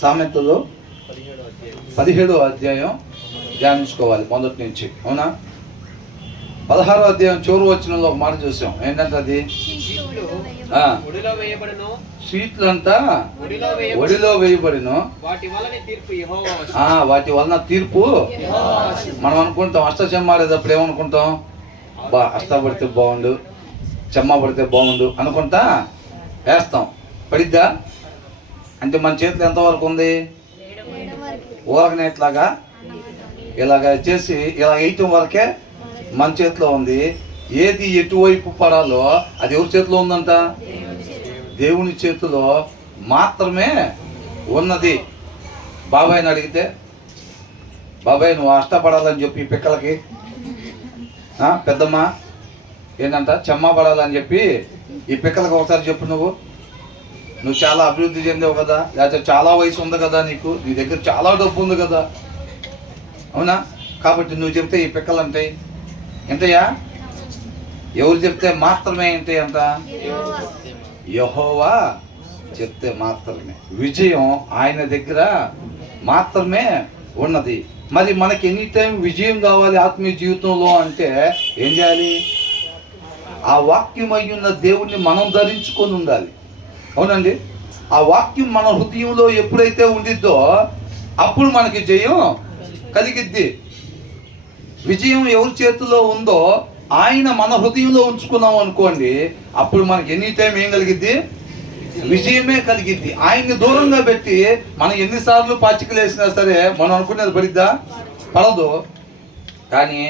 సామెతలు 17వ అధ్యాయం ధ్యానించుకోవాలి మొదటి నుంచి. అవునా? 16వ అధ్యాయం చివరి వచనంలో ఒక మాట చూసాం. ఏంటంటే అది షీట్లు అంట ఒడిలో వేయబడిను, వాటి వలన తీర్పు. మనం అనుకుంటాం అష్టచెమ్మ ఆడేటప్పుడు ఏమనుకుంటాం, అష్ట పడితే బాగుండు, చెమ్మ పడితే బాగుండు అనుకుంటా వేస్తాం. పడిద్దా? అంటే మన చేతిలో ఎంతవరకు ఉంది? ఊరకనే ఇలాగ చేసి ఇలా వేయటం వరకే మన చేతిలో ఉంది. ఏది ఎటువైపు పడాలో అది ఎవరి చేతిలో ఉందంట? దేవుని చేతిలో మాత్రమే ఉన్నది. బాబాయ్ని అడిగితే, బాబాయ్ నువ్వు అష్టపడాలని చెప్పి పిక్కలకి, పెద్దమ్మ ఏంటంట చెమ్మ పడాలని చెప్పి ఈ పిక్కలకి ఒకసారి చెప్పు. నువ్వు చాలా అభివృద్ధి చెందావు కదా, లేకపోతే చాలా వయసు ఉంది కదా, నీకు నీ దగ్గర చాలా డబ్బు ఉంది కదా, అవునా? కాబట్టి నువ్వు చెప్తే ఈ పిక్కలు అంటాయి. ఎంతయ్యా? ఎవరు చెప్తే మాత్రమే ఏంటాయి అంట? యెహోవా చెప్తే మాత్రమే. విజయం ఆయన దగ్గర మాత్రమే ఉన్నది. మరి మనకి ఎనీ టైం విజయం కావాలి ఆత్మీయ జీవితంలో అంటే ఏం చేయాలి? ఆ వాక్యం అయ్యున్న దేవుణ్ణి మనం ధరించుకొని ఉండాలి. అవునండి? ఆ వాక్యం మన హృదయంలో ఎప్పుడైతే ఉండిద్దో అప్పుడు మనకి జయం కలిగిద్ది. విజయం ఎవరి చేతిలో ఉందో ఆయన మన హృదయంలో ఉంచుకున్నాం అనుకోండి, అప్పుడు మనకి ఎనీ టైం ఏం కలిగిద్ది? విజయమే కలిగిద్ది. ఆయన్ని దూరంగా పెట్టి మనం ఎన్నిసార్లు పాచికలు వేసినా సరే మనం అనుకునేది పడిద్దా? పడదు. కానీ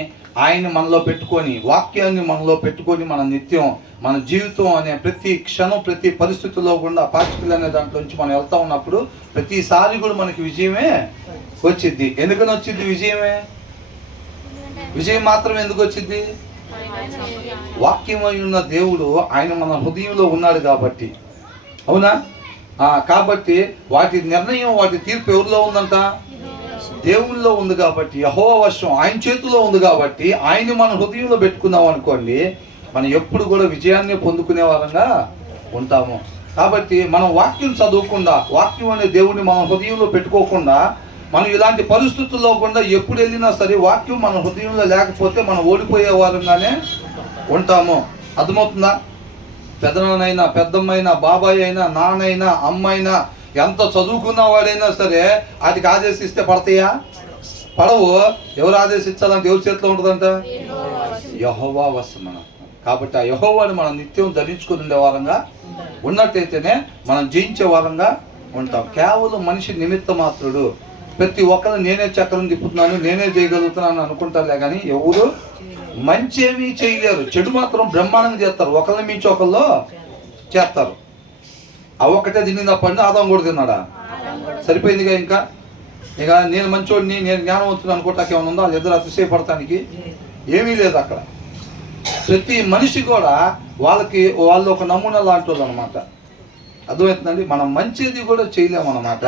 ఆయన్ని మనలో పెట్టుకొని, వాక్యాన్ని మనలో పెట్టుకొని మన నిత్యం మన జీవితం అనే ప్రతి క్షణం ప్రతి పరిస్థితుల్లో కూడా పాచికలు అనే దాంట్లో నుంచి మనం వెళ్తా ఉన్నప్పుడు ప్రతిసారి కూడా మనకి విజయమే వచ్చిద్ది. ఎందుకని వచ్చింది విజయమే? విజయం మాత్రం ఎందుకు వచ్చింది? వాక్యమై ఉన్న దేవుడు ఆయన మన హృదయంలో ఉన్నాడు కాబట్టి. అవునా? కాబట్టి వాటి నిర్ణయం, వాటి తీర్పు ఎవరిలో ఉందంట? దేవుళ్ళలో ఉంది కాబట్టి. యెహోవా వశం ఆయన చేతిలో ఉంది కాబట్టి ఆయన్ని మన హృదయంలో పెట్టుకున్నాం అనుకోండి, మనం ఎప్పుడు కూడా విజయాన్ని పొందుకునే వారంగా ఉంటాము. కాబట్టి మనం వాక్యం చదవకుండా, వాక్యం అనే దేవుడిని మన హృదయంలో పెట్టుకోకుండా, మనం ఇలాంటి పరిస్థితుల్లో కూడా ఎప్పుడు వెళ్ళినా సరే వాక్యం మన హృదయంలో లేకపోతే మనం ఓడిపోయే వారంగానే ఉంటాము. అర్థమవుతుందా? పెద్దనాన్నైనా, పెద్దమ్మైనా, బాబాయ్ అయినా, నాన్నైనా, అమ్మైనా, ఎంత చదువుకున్న వాడైనా సరే వాటికి ఆదేశిస్తే పడతాయా? పడవు. ఎవరు ఆదేశించాలంటే ఎవరి చేతిలో ఉంటుందంట? యెహోవా వశం. మనం కాబట్టి ఆ యెహోవాని మనం నిత్యం ధరించుకుని ఉండే వారంగా ఉన్నట్టయితేనే మనం జయించే వారంగా ఉంటాం. కేవలం మనిషి నిమిత్త మాత్రుడు. ప్రతి ఒక్కరు నేనే చక్రం తిప్పుతున్నాను, నేనే చేయగలుగుతున్నాను అనుకుంటారులే కానీ ఎవరు మంచి ఏమీ చేయలేరు. చెడు మాత్రం బ్రహ్మాండంగా చేస్తారు. ఒకళ్ళని మించి ఒకళ్ళు చేస్తారు. ఆ ఒక్కటే తిని తప్పండి ఆదాం కూడా తిన్నాడా? సరిపోయిందిగా. ఇక నేను మంచోడిని, నేను జ్ఞానవంతుని అనుకోవటానికి ఏమైనా ఉందా? ఎదురు అతిశయపడటానికి ఏమీ లేదు అక్కడ. ప్రతి మనిషి కూడా వాళ్ళు ఒక నమూనా లాంటి వాళ్ళు అనమాట. అర్థమవుతుందండి? మనం మంచిది కూడా చేయలేము అన్నమాట.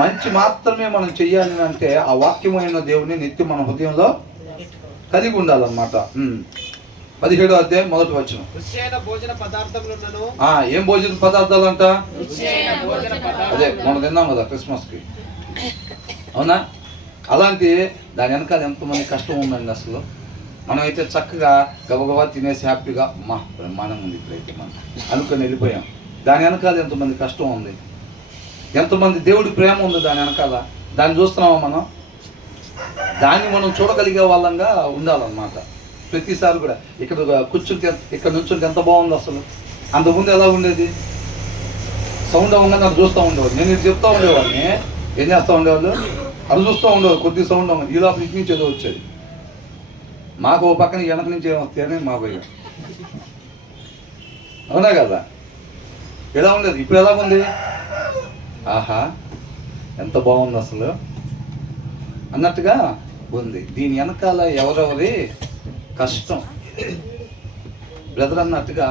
మంచి మాత్రమే మనం చెయ్యాలి అంటే ఆ వాక్యమైన దేవుని నిత్యం మన హృదయంలో కలిగి ఉండాలన్నమాట. 17వ అధ్యాయం మొదటి వచనం. ఏం భోజన పదార్థాలు అంట? అదే మనం తిన్నాం కదా క్రిస్మస్కి, అవునా? అలాంటి దాని వెనకాల ఎంతమంది కష్టం ఉందండి అసలు. మనమైతే చక్కగా గబగబా తినేసి హ్యాపీగా బ్రహ్మాండంగా ఉంది ఇప్పుడైతే మనం అనుకుని వెళ్ళిపోయాం. దాని వెనకాల ఎంతమంది కష్టం ఉంది, ఎంతమంది దేవుడి ప్రేమ ఉంది దాని వెనకాల. దాన్ని చూస్తున్నామా మనం? దాన్ని మనం చూడగలిగే వాళ్ళంగా ఉండాలన్నమాట. ప్రతిసారి కూడా ఇక్కడ నుంచుంటే ఎంత బాగుంది అసలు. అంతకుముందు ఎలా ఉండేది? సౌండ్ అవ్వగా నాకు చూస్తూ ఉండేవాడు. నేను ఇది చెప్తూ ఉండేవాడిని. ఏం చేస్తూ ఉండేవాళ్ళు? అది చూస్తూ ఉండేవారు. కొద్ది సౌండ్ అవ్వగా ఈ లోపల ఇటు నుంచి ఏదో వచ్చేది. మాకు ఓ పక్కన వెనక నుంచి ఏమొస్తాయని మా భయ. అవునా కదా? ఎలా ఉండేది? ఇప్పుడు ఎలా ఉంది? ఆహా ఎంత బాగుంది అసలు అన్నట్టుగా ఉంది. దీని వెనకాల ఎవరెవరి కష్టం బ్రదర్ అన్నట్టుగా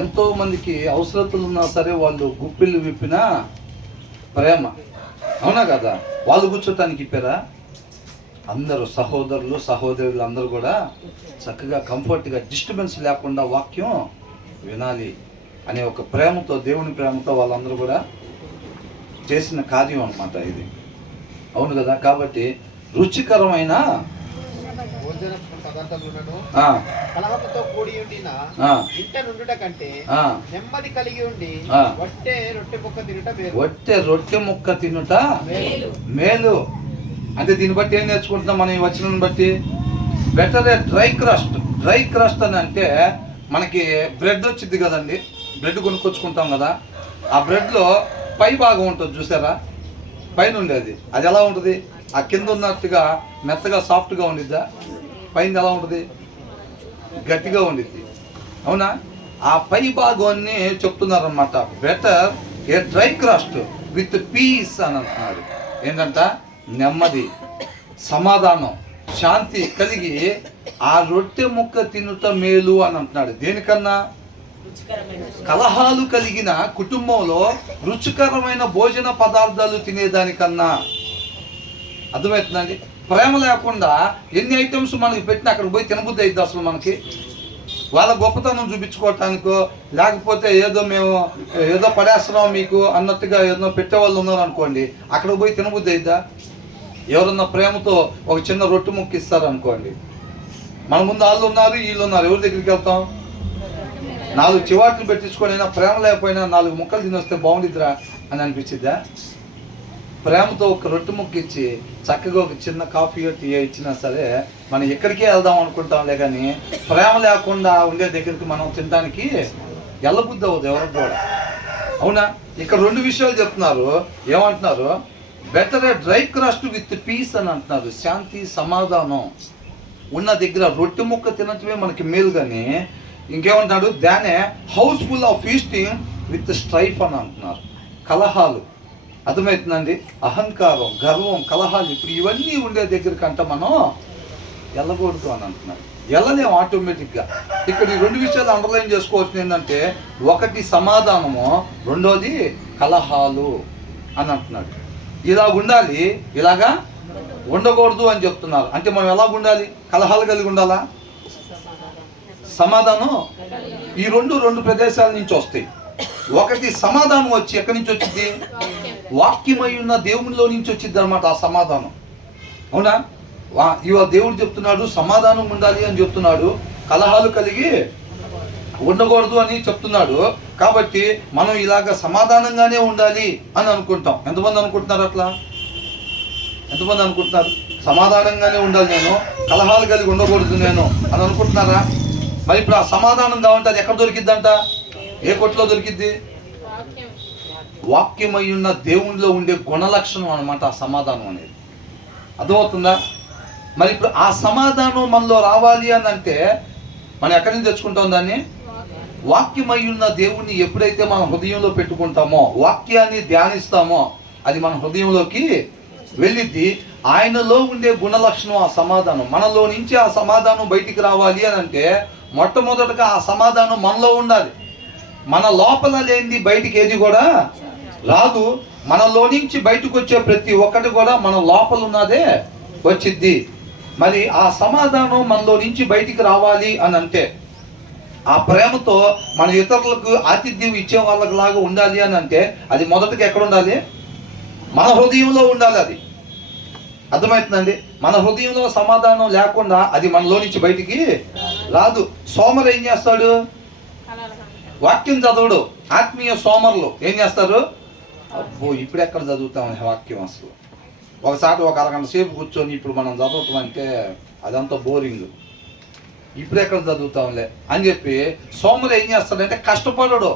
ఎంతో మందికి అవసరతలు ఉన్నా సరే వాళ్ళు గుప్పిళ్ళు విప్పిన ప్రేమ. అవునా కదా? వాళ్ళు కూర్చోటానికి ఇప్పారా? అందరూ సహోదరులు సహోదరులు అందరూ కూడా చక్కగా కంఫర్ట్గా డిస్టర్బెన్స్ లేకుండా వాక్యం వినాలి అనే ఒక ప్రేమతో, దేవుని ప్రేమతో వాళ్ళందరూ కూడా చేసిన కార్యం అన్నమాట ఇది. అవును కదా. కాబట్టి రుచికరమైన భోజన పదార్థములను ఆ, కలహముతో కూడి ఉండిన ఆ, ఇంట నుండుట కంటే ఆ, నెమ్మది కలిగి ఉండి ఆ. వట్టే రొట్టె ముక్క తినుట మేలు. వట్టె రొట్టె ముక్క తినుట మేలు. మేలు. అంటే దీన్ని బట్టి ఏం నేర్చుకుంటున్నాం మనం ఈ వచనం బట్టి? బెటర్ ఏ డ్రై క్రస్ట్. డ్రై క్రస్ట్ అని అంటే మనకి బ్రెడ్ వచ్చింది కదండి, బ్రెడ్ కొనుక్కొచ్చుకుంటాం కదా, ఆ బ్రెడ్లో పై భాగం ఉంటుంది చూసారా, పైన ఉండేది అది ఎలా ఉంటుంది? ఆ కింద ఉన్నట్టుగా మెత్తగా సాఫ్ట్గా ఉండిద్దా? పైన ఎలా ఉంటుంది? గట్టిగా ఉండిద్ది. అవునా? ఆ పై భాగాన్ని చెప్తున్నారనమాట. Better A dry crust with peace అని అంటున్నాడు. ఏంటంట? నెమ్మది, సమాధానం, శాంతి కలిగి ఆ రొట్టె ముక్క తినుట మేలు అని అంటున్నాడు. దేనికన్నా? కలహాలు కలిగిన కుటుంబంలో రుచికరమైన భోజన పదార్థాలు తినేదానికన్నా. అర్థమవుతుందండి? ప్రేమ లేకుండా ఎన్ని ఐటమ్స్ మనకి పెట్టినా అక్కడికి పోయి తినబుద్ధి అవుతుంది అసలు మనకి. వాళ్ళ గొప్పతనం చూపించుకోవటానికో లేకపోతే ఏదో మేము ఏదో పడేస్తున్నాం మీకు అన్నట్టుగా ఏదో పెట్టేవాళ్ళు ఉన్నారు అనుకోండి, అక్కడికి పోయి తినబుద్ధి అవుతుందా? ఎవరన్నా ప్రేమతో ఒక చిన్న రొట్టె ముక్క ఇస్తారు అనుకోండి, మన ముందు వాళ్ళు ఉన్నారు వీళ్ళు ఉన్నారు, ఎవరి దగ్గరికి వెళ్తాం? 4 చివాట్లు పెట్టించుకొని అయినా ప్రేమ లేకపోయినా 4 ముక్కలు తినొస్తే బాగుండిద్దిరా అని అనిపించిద్దా? ప్రేమతో ఒక రొట్టె ముక్క ఇచ్చి చక్కగా ఒక చిన్న కాఫీ టీ ఇచ్చినా సరే మనం ఎక్కడికే వెళ్దాం అనుకుంటాంలే, కానీ ప్రేమ లేకుండా ఉండే దగ్గరికి మనం తినడానికి వెళ్ళబుద్ధి అవ్వదు ఎవరికి కూడా. అవునా? ఇక్కడ 2 విషయాలు చెప్తున్నారు. ఏమంటున్నారు? Better A dry crust with peace అని అంటున్నారు. శాంతి, సమాధానం ఉన్న దగ్గర రొట్టె ముక్క తినటమే మనకి మేలు. కానీ ఇంకేమంటున్నాడు? Than a house full of feasting with strife అని అంటున్నారు. కలహాలు. అర్థమవుతుందండి? అహంకారం, గర్వం, కలహాలు, ఇప్పుడు ఇవన్నీ ఉండే దగ్గర కంట మనం వెళ్ళకూడదు అని అంటున్నారు. వెళ్ళలేము ఆటోమేటిక్గా. ఇక్కడ ఈ 2 విషయాలు అండర్లైన్ చేసుకోవాల్సింది ఏంటంటే, ఒకటి సమాధానము, రెండోది కలహాలు అని అంటున్నాడు. ఇలా ఉండాలి, ఇలాగా ఉండకూడదు అని చెప్తున్నారు. అంటే మనం ఎలా ఉండాలి? కలహాలు కలిగి ఉండాలా? సమాధానం. ఈ రెండు ప్రదేశాల నుంచి వస్తాయి. ఒకటి సమాధానం వచ్చి ఎక్కడి నుంచి వచ్చింది? వాక్యమై ఉన్న దేవునిలో నుంచి వచ్చింది అనమాట ఆ సమాధానం. అవునా? ఇవాళ దేవుడు చెప్తున్నాడు సమాధానం ఉండాలి అని చెప్తున్నాడు, కలహాలు కలిగి ఉండకూడదు అని చెప్తున్నాడు. కాబట్టి మనం ఇలాగ సమాధానంగానే ఉండాలి అని అనుకుంటాం. ఎంతమంది అనుకుంటున్నారు అట్లా? ఎంతమంది అనుకుంటున్నారు సమాధానంగానే ఉండాలి నేను, కలహాలు కలిగి ఉండకూడదు నేను అని అనుకుంటున్నారా? మరి ఇప్పుడు ఆ సమాధానం కావాలంటే అది ఎక్కడ దొరికిద్దంట? ఏ కొట్లో దొరికిద్ది? వాక్యమై ఉన్న దేవునిలో ఉండే గుణలక్షణం అనమాట ఆ సమాధానం అనేది. అర్థమవుతుందా? మరి ఇప్పుడు ఆ సమాధానం మనలో రావాలి అని అంటే మనం ఎక్కడి నుంచి తెచ్చుకుంటాం దాన్ని? వాక్యమై ఉన్న దేవుణ్ణి ఎప్పుడైతే మనం హృదయంలో పెట్టుకుంటామో, వాక్యాన్ని ధ్యానిస్తామో, అది మన హృదయంలోకి వెళ్ళిద్ది. ఆయనలో ఉండే గుణలక్షణం ఆ సమాధానం. మనలో నుంచి ఆ సమాధానం బయటికి రావాలి అని అంటే మొట్టమొదటగా ఆ సమాధానం మనలో ఉండాలి. మన లోపల లేనిది బయటికి ఏది కూడా రాదు. మనలో నుంచి బయటకు వచ్చే ప్రతి ఒక్కటి కూడా మన లోపల ఉన్నదే వచ్చిద్ది. మరి ఆ సమాధానం మనలో నుంచి బయటికి రావాలి అని అంటే, ఆ ప్రేమతో మన ఇతరులకు ఆతిథ్యం ఇచ్చే వాళ్ళకి లాగా ఉండాలి అని అంటే, అది మొదటగా ఎక్కడ ఉండాలి? మన హృదయంలో ఉండాలి. అది అర్థమవుతుందండి? మన హృదయంలో సమాధానం లేకుండా అది మనలో నుంచి బయటికి రాదు. సోమరు ఏం చేస్తాడు? వాక్యం చదవడు. ఆత్మీయ సోమరులు ఏం చేస్తారు? అబ్బో ఇప్పుడు ఎక్కడ చదువుతాం వాక్యం అసలు, ఒకసారి ఒక అరగంట సేపు కూర్చొని ఇప్పుడు మనం చదవటం అంటే అదంతా బోరింగ్, ఇప్పుడు ఎక్కడ చదువుతాంలే అని చెప్పి సోమరు ఏం చేస్తాడంటే కష్టపడడు.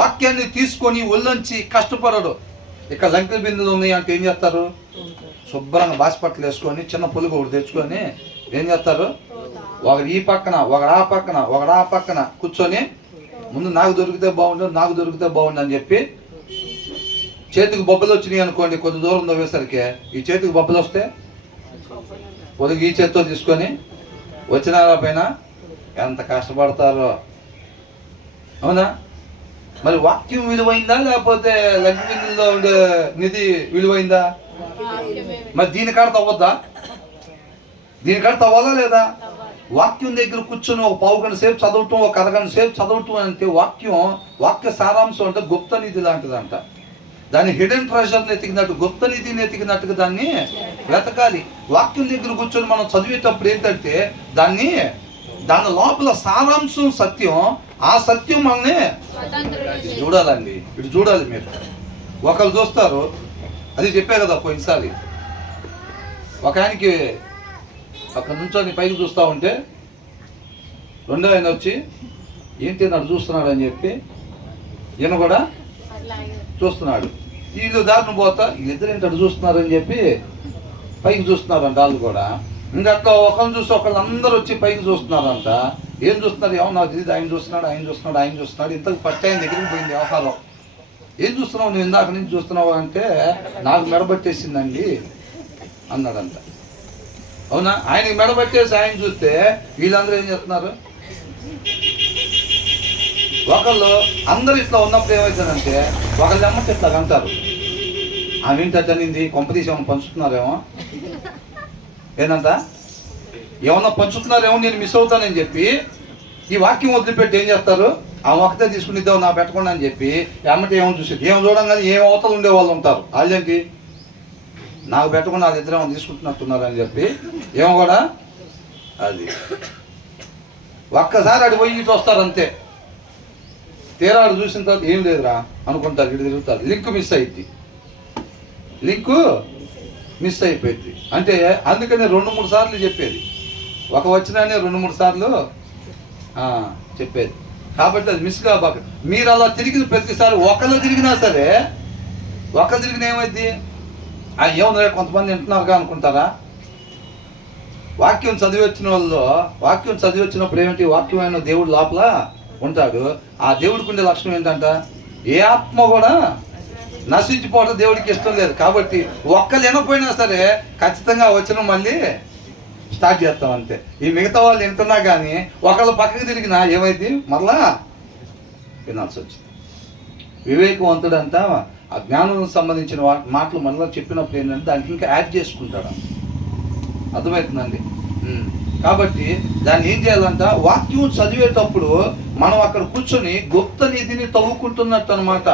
వాక్యాన్ని తీసుకొని ఒళ్ళొంచి కష్టపడడు. ఇక్కడ లంకెల బిందులు ఉన్నాయి అంటే ఏం చేస్తారు? శుభ్రంగా బాసిపట్టలు వేసుకొని చిన్న పులుగు ఒకటి తెచ్చుకొని ఏం చేస్తారు? ఒకడు ఈ పక్కన, ఒకడు ఆ పక్కన, ఒకడు ఆ పక్కన కూర్చొని ముందు నాకు దొరికితే బాగుండు, నాకు దొరికితే బాగుండు అని చెప్పి, చేతికి బొబ్బలు వచ్చినాయి అనుకోండి, కొద్ది దూరం తవ్వేసరికి ఈ చేతికి బొబ్బలు వస్తే పొదుగు ఈ చేతితో తీసుకొని వచ్చినారా పైన ఎంత కష్టపడతారో. అవునా? మరి వాక్యం విలువైందా లేకపోతే లంక బిందుల్లో ఉండే నిధి విలువైందా? మరి దీనికాడ తవ్వద్దా? దీనికాడ తవ్వాలా లేదా? వాక్యం దగ్గర కూర్చొని ఒక పావు గంట సేపు చదవటం, ఒక అరగంట సేపు చదవటం అంటే వాక్య సారాంశం అంటే గుప్త నిధి లాంటిదంట. దాన్ని హిడెన్ ట్రెజర్ని ఎతికినట్టు, గుప్త నిధిని ఎతికినట్టుగా దాన్ని వెతకాలి. వాక్యం దగ్గర కూర్చొని మనం చదివేటప్పుడు ఏంటంటే దాని లోపల సారాంశం సత్యం. ఆ సత్యం మనల్ని చూడాలండి. ఇటు చూడాలి మీరు. ఒకళ్ళు చూస్తారు, అది చెప్పే కదా పోయినసారి, ఒక ఆయనకి అక్కడ నుంచొని పైకి చూస్తూ ఉంటే రెండో ఆయన వచ్చి ఏంటి నన్ను చూస్తున్నాడు అని చెప్పి ఈయన కూడా చూస్తున్నాడు. వీళ్ళు దారిని పోతా వీళ్ళిద్దరు ఏంటి అటు చూస్తున్నారు అని చెప్పి పైకి చూస్తున్నారంట వాళ్ళు కూడా. ఇంకా అట్లా ఒకరిని చూసి ఒకళ్ళు అందరూ వచ్చి పైకి చూస్తున్నారంట. ఏం చూస్తున్నారు? ఏమో నాకు తెలియదు. ఆయన చూస్తున్నాడు. ఇంతకు ఫస్ట్ ఆయన దగ్గరికి పోయింది వ్యవహారం. ఏం చూస్తున్నావు నువ్వు? ఇందాక నుంచి చూస్తున్నావు అంటే నాకు మెడబట్టేసిందండి అన్నాడంట. అవునా? ఆయనకి మెడబట్టేసి ఆయన చూస్తే వీళ్ళందరూ ఏం చేస్తున్నారు? ఒకళ్ళు అందరూ ఇట్లా ఉన్నప్పుడు ఏమవుతుందంటే ఒకళ్ళు ఎమ్మటి ఇట్లా అంటారు, ఆమె ఏంటనింది, కొంపతీసి ఏమైనా పంచుతున్నారేమో, ఏంటంట ఏమన్నా పంచుతున్నారేమో, నేను మిస్ అవుతానని చెప్పి ఈ వాక్యం వదిలిపెట్టి ఏం చేస్తారు? ఆ ఒక్కతే తీసుకునిద్దాం నా పెట్టకుండా అని చెప్పి ఎమ్మటి ఏమో చూసేది. ఏమో చూడంగానే ఏం అవతలు ఉండే వాళ్ళు ఉంటారు. వాళ్ళేంటి నాకు పెట్టకుండా అది ఇద్దరు ఏమో తీసుకుంటున్నట్టున్నారు అని చెప్పి ఏమో కూడా అది ఒక్కసారి అటు పోయి ఇటు వస్తారు అంతే. తీరా అటు చూసిన తర్వాత ఏం లేదురా అనుకుంటారు, ఇటు తిరుగుతారు. లింక్ మిస్ అయిపోయింది. అంటే అందుకనే 2-3 సార్లు చెప్పేది. ఒక వచ్చినానే 2-3 సార్లు చెప్పేది. కాబట్టి అది మిస్ కాబాక. మీరు అలా తిరిగిన ప్రతిసారి ఒకళ్ళు తిరిగినా సరే, ఒకళ్ళు తిరిగిన ఏమైంది? ఏమన్నా కొంతమంది వింటున్నారుగా అనుకుంటారా? వాక్యం చదివి వచ్చినప్పుడు ఏమిటి? వాక్యమైన దేవుడు లోపల ఉంటాడు. ఆ దేవుడికి ఉండే లక్షణం ఏంటంట? ఏ ఆత్మ కూడా నశించిపోవడం దేవుడికి ఇష్టం లేదు. కాబట్టి ఒక్కళ్ళు వినకపోయినా సరే ఖచ్చితంగా వచ్చిన మళ్ళీ స్టార్ట్ చేస్తాం అంతే. ఈ మిగతా వాళ్ళు వింటున్నా కానీ ఒకళ్ళు పక్కకి తిరిగినా ఏమైంది? మరలా వినాల్సి వచ్చింది. వివేకవంతుడంతా ఆ జ్ఞానం సంబంధించిన మాటలు మళ్ళీ చెప్పినప్పుడు ఏంటంటే దానికి ఇంకా యాడ్ చేసుకుంటాడు. అర్థమవుతుందండి? కాబట్టి దాన్ని ఏం చేయాలంట? వాక్యం చదివేటప్పుడు మనం అక్కడ కూర్చొని గుప్త నిధిని తవ్వుకుంటున్నట్టు అనమాట.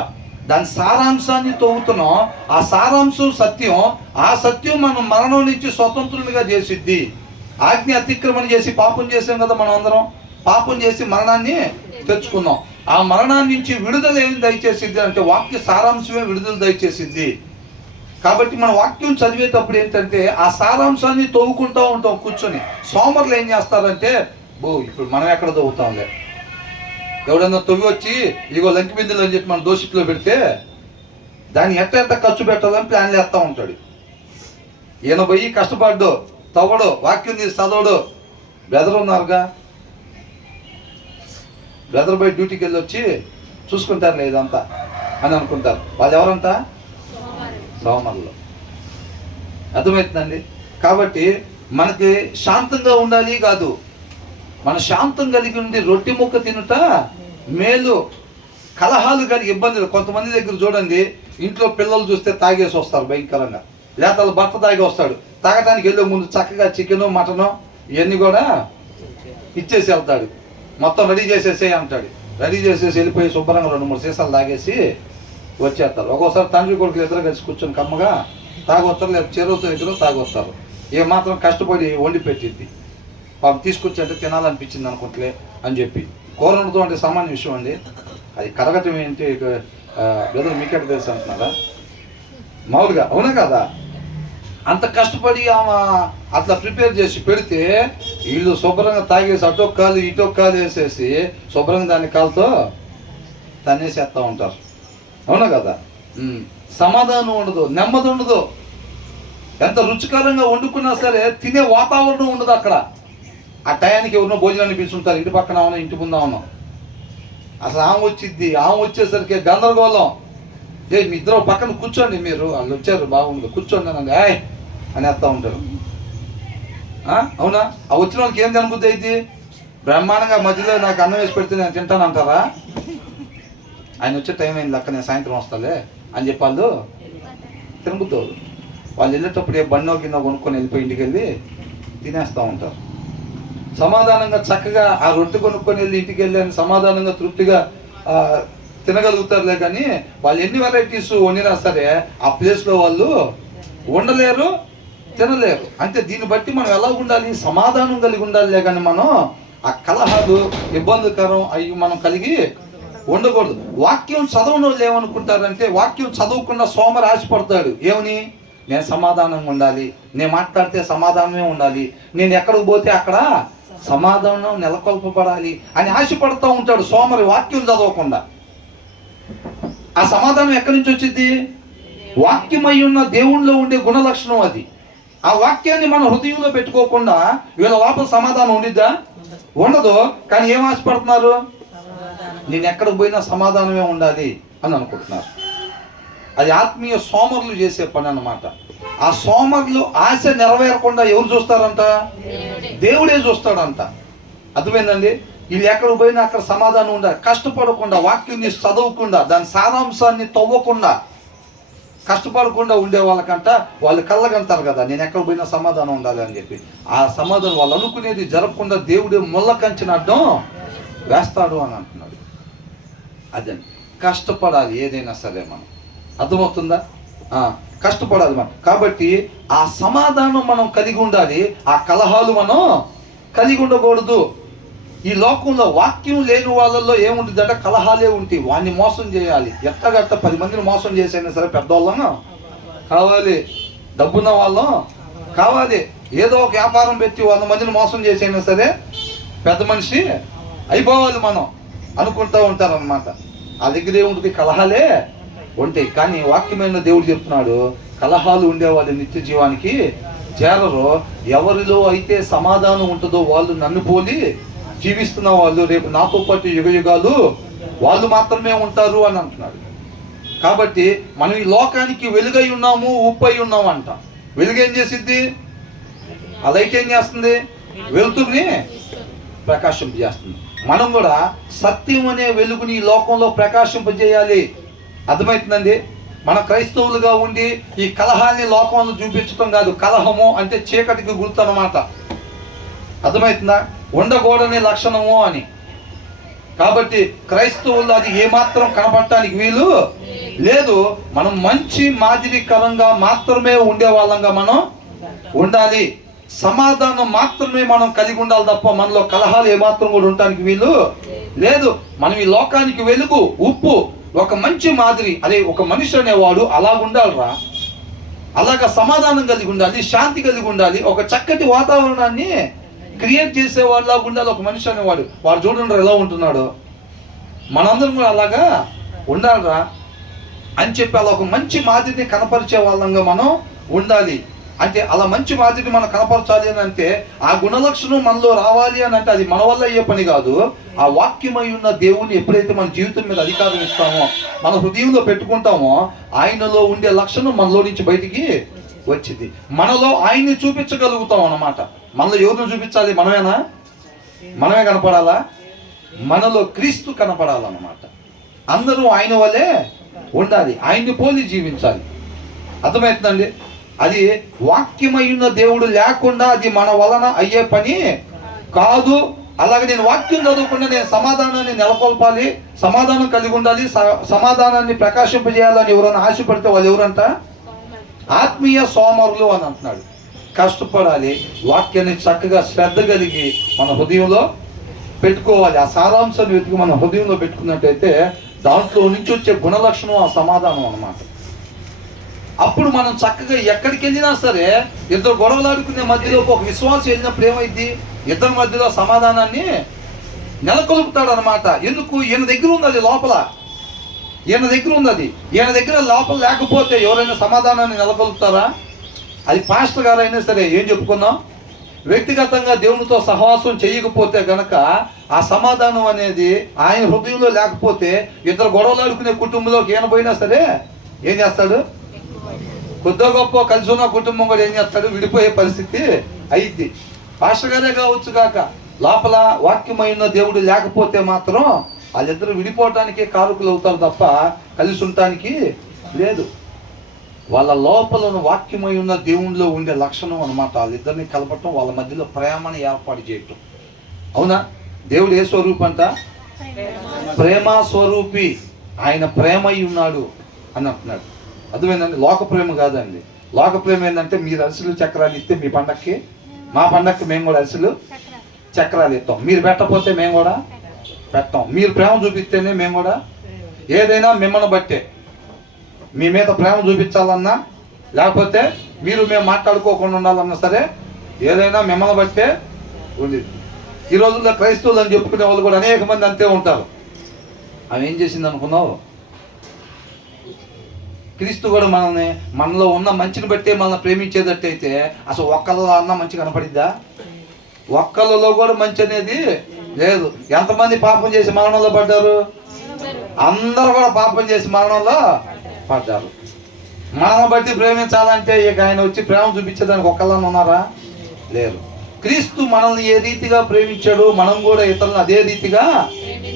దాని సారాంశాన్ని తవ్వుతున్నాం. ఆ సారాంశం సత్యం. ఆ సత్యం మనం మరణం నుంచి స్వతంత్రులుగా చేసిద్ది. ఆజ్ఞ అతిక్రమణ చేసి పాపం చేసాం కదా మనం అందరం. పాపం చేసి మరణాన్ని తెచ్చుకున్నాం. ఆ మరణాన్ని నుంచి విడుదల ఏం దయచేసిద్ది అంటే వాక్య సారాంశమే విడుదల దయచేసిద్ది. కాబట్టి మన వాక్యం చదివేటప్పుడు ఏంటంటే ఆ సారాంశాన్ని తవ్వుకుంటూ ఉంటాం కూర్చొని. సోమరులు ఏం చేస్తారంటే ఇప్పుడు మనం ఎక్కడ తవ్వుతాంలే, ఎవడన్నా తవ్వి వచ్చి ఇగో లంకి బిందులు అని చెప్పి మన దోషిట్లో పెడితే దాన్ని ఎట్ట ఖర్చు పెట్టాలని ప్లాన్లు వేస్తూ ఉంటాడు. ఈయన పోయి కష్టపడ్డు, తవ్వడు, వాక్యం తీసి చదవడు. బ్రదర్ ఉన్నారుగా, బ్రదర్ పోయి డ్యూటీకి వెళ్ళి వచ్చి చూసుకుంటారు లేదంతా అని అనుకుంటారు. వాళ్ళు ఎవరంతా? సోమరులు. అర్థమవుతుందండి? కాబట్టి మనకి శాంతంగా ఉండాలి కాదు, మన శాంతం కలిగి ఉండి రొట్టె ముక్క తినుట మేలు. కలహాలు కలిగి ఇబ్బందులు. కొంతమంది దగ్గర చూడండి, ఇంట్లో పిల్లలు చూస్తే తాగేసి వస్తారు భయంకరంగా. లేకపోతే వాళ్ళ భర్త తాగి వస్తాడు. తాగడానికి వెళ్ళే ముందు చక్కగా చికెను మటను ఇవన్నీ కూడా ఇచ్చేసి వెళ్తాడు. మొత్తం రెడీ చేసేసే అంటాడు. రెడీ చేసేసి వెళ్ళిపోయి శుభ్రంగా 2-3 సీసాలు తాగేసి వచ్చేస్తారు. ఒక్కోసారి తండ్రి కొడుకులు ఇద్దరు కలిసి కూర్చొని కమ్మగా తాగొస్తారు, లేదా చెరువుతో ఇద్దరు తాగొస్తారు. ఏమాత్రం కష్టపడి వండి పెట్టిద్ది. పాపం తీసుకొచ్చి అంటే తినాలనిపించింది అనుకుంటలే అని చెప్పి. కూర వండుతూ అంటే సామాన్య విషయం అండి. అది కరగటం ఏంటి బ్రదర్ మీకెక్కడ తెలుసు అంటున్నారా? మామూలుగా అవునా కదా? అంత కష్టపడి ఆమె అట్లా ప్రిపేర్ చేసి పెడితే వీళ్ళు శుభ్రంగా తాగేసి అటొక్క కాలు ఇటొక్క కాలు వేసేసి శుభ్రంగా దాని కాలుతో తన్నేసేస్తూ ఉంటారు. అవునా కదా? సమాధానం ఉండదు, నెమ్మది ఉండదు. ఎంత రుచికరంగా వండుకున్నా సరే తినే వాతావరణం ఉండదు అక్కడ. ఆ టయానికి ఎవరినో భోజనాన్ని పిలుచుంటారు, ఇంటి పక్కన అవునా ఇంటి ముందు అవును. అసలు ఆమె వచ్చిద్ది, ఆమె వచ్చేసరికి గందరగోళం. మీ ఇద్దరు పక్కన కూర్చోండి, మీరు వాళ్ళు వచ్చారు బాగుంది కూర్చోండి అని అనేస్తూ ఉంటారు. అవునా? ఆ వచ్చిన వాళ్ళకి ఏం తినబుద్ధి అయితే బ్రహ్మాండంగా మధ్యలో నాకు అన్నం వేసి పెడితే నేను తింటాను అంటారా? ఆయన వచ్చే టైం అయింది అక్క, నేను సాయంత్రం వస్తాలే అని చెప్పి వాళ్ళు తినబుద్దు. వాళ్ళు వెళ్ళేటప్పుడు ఏ బండో కింద కొనుక్కొని వెళ్ళిపోయి ఇంటికి వెళ్ళి తినేస్తూ ఉంటారు. సమాధానంగా చక్కగా ఆ రొట్టె కొనుక్కొని వెళ్ళి ఇంటికి వెళ్ళి సమాధానంగా తృప్తిగా తినగలుగుతారులే, కానీ వాళ్ళు ఎన్ని వెరైటీస్ వండినా సరే ఆ ప్లేస్లో వాళ్ళు ఉండలేరు, తినలేరు. అంటే దీన్ని బట్టి మనం ఎలా ఉండాలి? సమాధానం కలిగి ఉండాలిలే, కానీ మనం ఆ కలహాలు ఇబ్బందికరం అవి మనం కలిగి ఉండకూడదు. వాక్యం చదవని వాళ్ళు ఏమనుకుంటారంటే, వాక్యం చదవకుండా సోమరి ఆశపడతాడు. ఏమని? నేను సమాధానంగా ఉండాలి, నేను మాట్లాడితే సమాధానమే ఉండాలి, నేను ఎక్కడికి పోతే అక్కడ సమాధానం నెలకొల్పబడాలి అని ఆశపడుతూ ఉంటాడు సోమరి, వాక్యం చదవకుండా. ఆ సమాధానం ఎక్కడి నుంచి వచ్చింది? వాక్యమై ఉన్న దేవుణ్ణిలో ఉండే గుణలక్షణం అది. ఆ వాక్యాన్ని మన హృదయంలో పెట్టుకోకుండా వీళ్ళ లోపల సమాధానం ఉండిద్దా? ఉండదు. కానీ ఏం ఆశపడుతున్నారు? నేను ఎక్కడికి పోయినా సమాధానమే ఉండాలి అని అనుకుంటున్నారు. అది ఆత్మీయ సోమరులు చేసే పని అన్నమాట. ఆ సోమరులు ఆశ నెరవేరకుండా ఎవరు చూస్తారంట? దేవుడే చూస్తాడంట. అర్థమైందండి? వీళ్ళు ఎక్కడికి పోయినా అక్కడ సమాధానం ఉండాలి. కష్టపడకుండా, వాక్యాన్ని చదవకుండా, దాని సారాంశాన్ని తవ్వకుండా, కష్టపడకుండా ఉండే వాళ్ళకంట వాళ్ళు కళ్ళగంటారు కదా, నేను ఎక్కడ పోయినా సమాధానం ఉండాలి అని చెప్పి. ఆ సమాధానం వాళ్ళు అనుకునేది జరగకుండా దేవుడే ముళ్ళ కంచెన అడ్డం వేస్తాడు అని అంటున్నాడు. అదండి, కష్టపడాలి ఏదైనా సరే మనం. అర్థమవుతుందా? కష్టపడాలి మనం. కాబట్టి ఆ సమాధానం మనం కలిగి ఉండాలి, ఆ కలహాలు మనం కలిగి ఉండకూడదు. ఈ లోకంలో వాక్యం లేని వాళ్ళల్లో ఏముంటుందంటే కలహాలే ఉంటాయి. వాడిని మోసం చేయాలి, ఎట్టగట్ట 10 మందిని మోసం చేసైనా సరే పెద్దవాళ్ళం కావాలి, డబ్బున్న వాళ్ళం కావాలి, ఏదో ఒక వ్యాపారం పెట్టి 100 మందిని మోసం చేసైనా సరే పెద్ద మనిషి అయిపోవాలి మనం అనుకుంటూ ఉంటారన్నమాట. ఆ దగ్గర ఏముంటుంది? కలహాలే ఉంటాయి. కానీ వాక్యమైన దేవుడు చెప్తున్నాడు, కలహాలు ఉండేవాళ్ళు నిత్య జీవానికి చేరరు. ఎవరిలో అయితే సమాధానం ఉంటుందో వాళ్ళు నన్ను పోలి జీవిస్తున్న వాళ్ళు రేపు నాతో పాటు యుగ యుగాలు వాళ్ళు మాత్రమే ఉంటారు అని అంటున్నాడు. కాబట్టి మనం ఈ లోకానికి వెలుగై ఉన్నాము, ఉప్పు అయి ఉన్నాము అంట. వెలుగు ఏం చేసిద్ది? ఆ లైట్ ఏం చేస్తుంది? వెలుతురుని ప్రకాశింపజేస్తుంది. మనం కూడా సత్యం అనే వెలుగుని ఈ లోకంలో ప్రకాశింపజేయాలి. అర్థమవుతుందండి? మన క్రైస్తవులుగా ఉండి ఈ కలహాన్ని లోకంలో చూపించడం కాదు. కలహము అంటే చీకటికి గుర్తు అన్నమాట. అర్థమవుతుందా? ఉండకూడని లక్షణము అని. కాబట్టి క్రైస్తవులు అది ఏమాత్రం కనపడటానికి వీలు లేదు. మనం మంచి మాదిరికరంగా మాత్రమే ఉండే వాళ్ళంగా మనం ఉండాలి. సమాధానం మాత్రమే మనం కలిగి ఉండాలి తప్ప మనలో కలహాలు ఏమాత్రం కూడా ఉండటానికి వీలు లేదు. మనం ఈ లోకానికి వెలుగు, ఉప్పు, ఒక మంచి మాదిరి. అదే ఒక మనిషి అనేవాడు అలా ఉండాలిరా, అలాగా సమాధానం కలిగి ఉండాలి, శాంతి కలిగి ఉండాలి, ఒక చక్కటి వాతావరణాన్ని క్రియేట్ చేసేవాళ్ళగా ఉండాలి ఒక మనిషి అనేవాడు. వాడు చూడండి ఎలా ఉంటున్నాడు, మనందరం కూడా అలాగా ఉండాలిరా అని చెప్పి అలా ఒక మంచి మాదిరిని కనపరిచే వాళ్ళంగా మనం ఉండాలి. అంటే అలా మంచి మాదిరిని మనం కనపరచాలి అని అంటే ఆ గుణలక్షణం మనలో రావాలి అని అంటే అది మన వల్ల అయ్యే పని కాదు. ఆ వాక్యమై ఉన్న దేవుణ్ణి ఎప్పుడైతే మన జీవితం మీద అధికారం ఇస్తామో, మన హృదయంలో పెట్టుకుంటామో, ఆయనలో ఉండే లక్షణం మనలో నుంచి బయటికి వచ్చింది. మనలో ఆయన్ని చూపించగలుగుతాం అన్నమాట. మనలో ఎవరిని చూపించాలి? మనమేనా? మనమే కనపడాలా? మనలో క్రీస్తు కనపడాలన్నమాట. అందరూ ఆయన వల్లే ఉండాలి, ఆయన్ని పోలి జీవించాలి. అర్థమవుతుందండి? అది వాక్యమైన దేవుడు లేకుండా అది మన వలన అయ్యే పని కాదు. అలాగే నేను వాక్యం చదవకుండా నేను సమాధానాన్ని నెలకొల్పాలి, సమాధానం కలిగి ఉండాలి, సమాధానాన్ని ప్రకాశింపజేయాలని ఎవరైనా ఆశపడితే వాళ్ళు ఎవరంట? ఆత్మీయ సోమరులు అని అంటున్నాడు. కష్టపడాలి, వాక్యాన్ని చక్కగా శ్రద్ధ కలిగి మన హృదయంలో పెట్టుకోవాలి. ఆ సారాంశాన్ని వెతికి మన హృదయంలో పెట్టుకున్నట్టయితే దాంట్లో నుంచి వచ్చే గుణలక్షణం ఆ సమాధానం అన్నమాట. అప్పుడు మనం చక్కగా ఎక్కడికి వెళ్ళినా సరే ఇద్దరు గొడవలాడుకునే మధ్యలో ఒక విశ్వాసం వెళ్ళినప్పుడు ఏమైంది? ఇద్దరి మధ్యలో సమాధానాన్ని నెలకొల్పుతాడు అనమాట. ఎందుకు? ఈయన దగ్గర ఉంది అది లోపల, ఈయన దగ్గర ఉంది అది. ఈయన దగ్గర లోపల లేకపోతే ఎవరైనా సమాధానాన్ని నెలకొల్పుతారా? అది పాస్టర్ గారైనా సరే ఏం చెప్పుకున్నాం, వ్యక్తిగతంగా దేవునితో సహవాసం చేయకపోతే గనక ఆ సమాధానం అనేది ఆయన హృదయంలో లేకపోతే ఇద్దరు గొడవలాడుకునే కుటుంబంలోకి ఈయన పోయినా సరే ఏం చేస్తాడు? కొద్దో గొప్ప కలిసి ఉన్న కుటుంబం కూడా ఏం చేస్తాడు? విడిపోయే పరిస్థితి అయింది. పాస్టర్ గారే కావచ్చు కాక లోపల వాక్యమైన దేవుడు లేకపోతే మాత్రం వాళ్ళిద్దరు విడిపోవటానికే కారకులు అవుతారు తప్ప కలిసి ఉండటానికి లేదు. వాళ్ళ లోపల వాక్యమై ఉన్న దేవునిలో ఉండే లక్షణం అనమాట. వాళ్ళిద్దరిని కలపటం, వాళ్ళ మధ్యలో ప్రేమని ఏర్పాటు చేయటం. అవునా? దేవుడు ఏ స్వరూపం అంట? ప్రేమ స్వరూపి. ఆయన ప్రేమ అయి ఉన్నాడు అని అంటున్నాడు. అర్థమైందండి? లోక ప్రేమ కాదండి. లోక ప్రేమ ఏంటంటే మీరు అరిసెలు చక్రాలు ఇస్తే మీ పండక్కి, మా పండక్కి మేము కూడా అరిసెలు చక్రాలు ఇస్తాం. మీరు పెట్టకపోతే మేము కూడా పెట్టాం. మీరు ప్రేమ చూపిస్తేనే మేము కూడా, ఏదైనా మిమ్మల్ని బట్టే. మీ మీద ప్రేమ చూపించాలన్నా, లేకపోతే మీరు మేము మాట్లాడుకోకుండా ఉండాలన్నా సరే, ఏదైనా మిమ్మల్ని బట్టే ఉండేది. ఈ రోజుల్లో క్రైస్తవులు అని చెప్పుకునే వాళ్ళు కూడా అనేక మంది అంతే ఉంటారు. ఆమె ఏం చేసింది అనుకున్నావు? క్రీస్తు కూడా మనలో ఉన్న మంచిని బట్టే మనల్ని ప్రేమించేటట్టయితే అసలు ఒక్కళ్ళలో అన్న మంచి కనపడిద్దా? ఒక్కళ్ళలో కూడా మంచి అనేది లేదు. ఎంతమంది పాపం చేసి మరణంలో పడ్డారు? అందరూ కూడా పాపం చేసి మరణంలో పడ్డారు. మనల్ని బట్టి ప్రేమించాలంటే ఇక ఆయన వచ్చి ప్రేమ చూపించేదానికి ఒక్కళ్ళని ఉన్నారా? లేరు. క్రీస్తు మనల్ని ఏ రీతిగా ప్రేమించాడు, మనం కూడా ఇతరులను అదే రీతిగా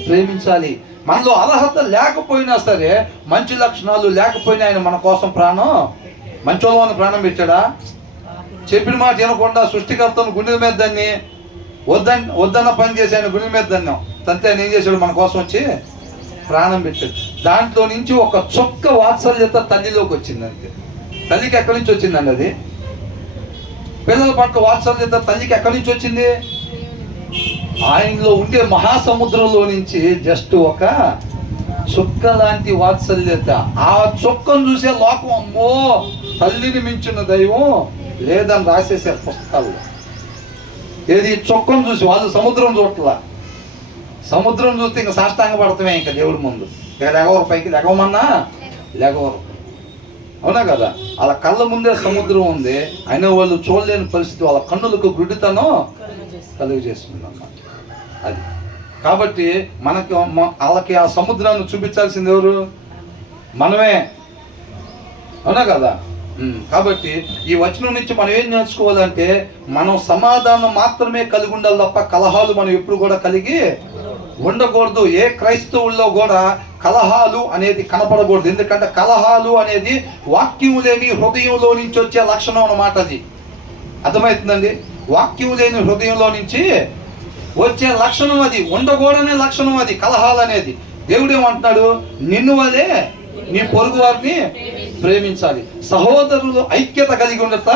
ప్రేమించాలి. మనలో అర్హత లేకపోయినా సరే, మంచి లక్షణాలు లేకపోయినా ఆయన మన కోసం మంచోళ్ళని ప్రాణం పెట్టాడా? చెప్పిన మాట వినకుండా సృష్టికర్తను గుండెల మీద దాన్ని వద్దన్న పని చేసి ఆయన గుండెల మీద దాన్నాం తంతే ఆయన ఏం చేశాడు? మన కోసం వచ్చి ప్రాణం పెట్టాడు. దాంట్లో నుంచి ఒక చొక్క వాత్సల్యత తల్లిలోకి వచ్చింది అంతే. తల్లికి ఎక్కడి నుంచి వచ్చిందండి అది? పిల్లల పట్ల వాత్సల్యత తల్లికి ఎక్కడి నుంచి వచ్చింది? ఆయనలో ఉండే మహాసముద్రంలో నుంచి జస్ట్ ఒక చుక్క లాంటి వాత్సల్యత. ఆ చుక్కను చూసే లోకం అమ్మో తల్లిని మించిన దైవం లేదని రాసేసారు పుస్తకాల్లో. ఏది? చుక్కను చూసి. వాళ్ళు సముద్రం చూడట్లా. సముద్రం చూస్తే ఇంకా సాష్టాంగ పడతామే ఇంకా దేవుడి ముందు. ఇక లెగవరు, పైకి లెగవమన్నా లెగవరు. అవునా కదా? వాళ్ళ కళ్ళ ముందే సముద్రం ఉంది, అయినా వాళ్ళు చూడలేని పరిస్థితి. వాళ్ళ కన్నులకు గుడ్డితనం కలుగు చేస్తుంది అన్నమాట. అది కాబట్టి వాళ్ళకి ఆ సముద్రాన్ని చూపించాల్సింది ఎవరు? మనమే. అవునా కదా? కాబట్టి ఈ వచనం నుంచి మనం ఏం నేర్చుకోవాలంటే, మనం సమాధానం మాత్రమే కలిగి ఉండాలి తప్ప కలహాలు మనం ఎప్పుడు కూడా కలిగి ఉండకూడదు. ఏ క్రైస్తవుల్లో కూడా కలహాలు అనేది కనపడకూడదు. ఎందుకంటే కలహాలు అనేది వాక్యం లేని హృదయంలో నుంచి వచ్చే లక్షణం అన్నమాట. అది అర్థమవుతుందండి? వాక్యం లేని హృదయంలో నుంచి వచ్చే లక్షణం అది, ఉండకూడనే లక్షణం అది కలహాలు అనేది. దేవుడు ఏమంటున్నాడు? నిన్ను వలే నీ పొరుగు వారిని ప్రేమించాలి. సహోదరులు ఐక్యత కలిగి ఉండట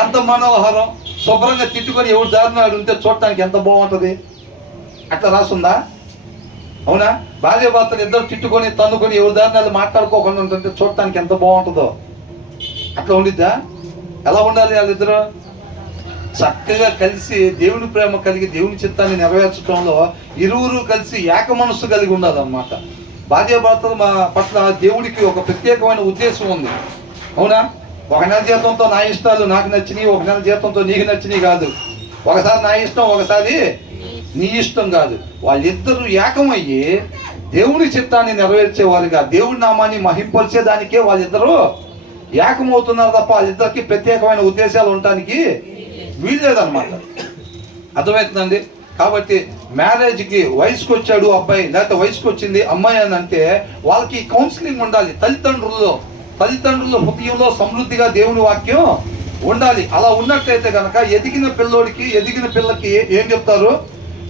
ఎంత మనోహరం. శుభ్రంగా తిట్టుకొని ఎవరు దారినాడు ఉంటే చూడటానికి ఎంత బాగుంటుంది. అట్లా రాసుందా? అవునా? భార్య భర్తలు ఇద్దరు తిట్టుకొని తన్నుకొని ఎవరి దారినాలు మాట్లాడుకోకుండా ఉంటుంటే చూడటానికి ఎంత బాగుంటుందో. అట్లా ఉండిద్దా? ఎలా ఉండాలి? వాళ్ళిద్దరు చక్కగా కలిసి దేవుని ప్రేమ కలిగి దేవుని చిత్తాన్ని నెరవేర్చడంలో ఇరువురు కలిసి ఏక మనస్సు కలిగి ఉండాలన్నమాట. భార్య భర్తల పట్ల దేవుడికి ఒక ప్రత్యేకమైన ఉద్దేశం ఉంది. అవునా? ఒక నెల జీతంతో నా ఇష్టాలు నాకు నచ్చినాయి, ఒక నెల జీతంతో నీకు నచ్చినాయి కాదు. ఒకసారి నా ఇష్టం, ఒకసారి నీ ఇష్టం కాదు. వాళ్ళిద్దరూ ఏకమయ్యి దేవుని చిత్తాన్ని నెరవేర్చేవారుగా, దేవుడి నామాన్ని మహింపరిచేదానికే వాళ్ళిద్దరూ ఏకమవుతున్నారు తప్ప వాళ్ళిద్దరికి ప్రత్యేకమైన ఉద్దేశాలు ఉండటానికి వీల్లేదన్నమాట. అర్థమవుతుందండి? కాబట్టి మ్యారేజ్కి వయసుకు వచ్చాడు అబ్బాయి, లేకపోతే వయసుకు వచ్చింది అమ్మాయి అని అంటే వాళ్ళకి కౌన్సిలింగ్ ఉండాలి. తల్లిదండ్రుల హృదయంలో సమృద్ధిగా దేవుని వాక్యం ఉండాలి. అలా ఉన్నట్లయితే కనుక ఎదిగిన పిల్లోడికి, ఎదిగిన పిల్లకి ఏం చెప్తారు?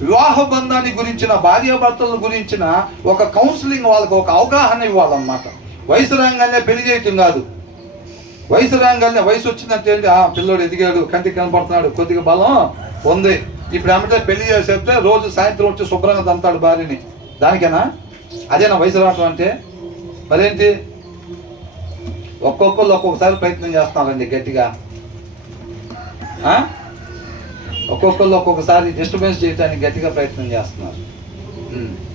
వివాహ బంధాన్ని గురించిన, భార్యాభర్తల గురించిన ఒక కౌన్సిలింగ్, వాళ్ళకి ఒక అవగాహన ఇవ్వాలన్నమాట. వయసు రాగానే పెళ్లి చేయటం కాదు. వయసు రాగానే వయసు వచ్చిందంటే ఏంటి? పిల్లోడు ఎదిగాడు, కంటికి కనపడుతున్నాడు, కొద్దిగా బలం ఉంది, ఇప్పుడు ఏమంటే పెళ్లి చేసేస్తే రోజు సాయంత్రం వచ్చి శుభ్రంగా తంతాడు భార్యని. దానికేనా? అదేనా వయసు రావటం అంటే? మరేంటి? ఒక్కొక్కరు ఒక్కొక్కసారి ప్రయత్నం చేస్తున్నారండి గట్టిగా. ఒక్కొక్కరు ఒక్కొక్కసారి డిస్టర్బెన్స్ చేయడానికి గట్టిగా ప్రయత్నం చేస్తున్నారు.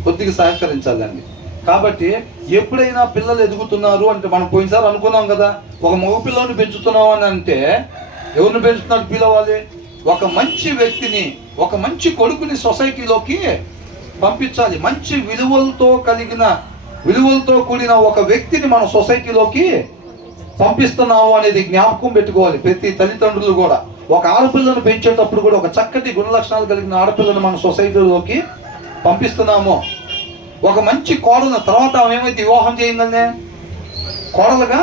కొద్దిగా సహకరించాలండి. కాబట్టి ఎప్పుడైనా పిల్లలు ఎదుగుతున్నారు అంటే, మనం పోయినసారి అనుకున్నాం కదా, ఒక మగ పిల్లని పెంచుతున్నాం అని అంటే ఎవరిని పెంచుతున్నట్టు ఫీల్ అవ్వాలి? ఒక మంచి వ్యక్తిని, ఒక మంచి కొడుకుని సొసైటీలోకి పంపించాలి. మంచి విలువలతో కూడిన ఒక వ్యక్తిని మన సొసైటీలోకి పంపిస్తున్నాము అనేది జ్ఞాపకం పెట్టుకోవాలి ప్రతి తల్లిదండ్రులు కూడా. ఒక ఆడపిల్లను పెంచేటప్పుడు కూడా ఒక చక్కటి గుణ లక్షణాలు కలిగిన ఆడపిల్లను మన సొసైటీలోకి పంపిస్తున్నాము. ఒక మంచి కోడలు తర్వాత ఏమైతే వివాహం చేయిందనే కోడలుగా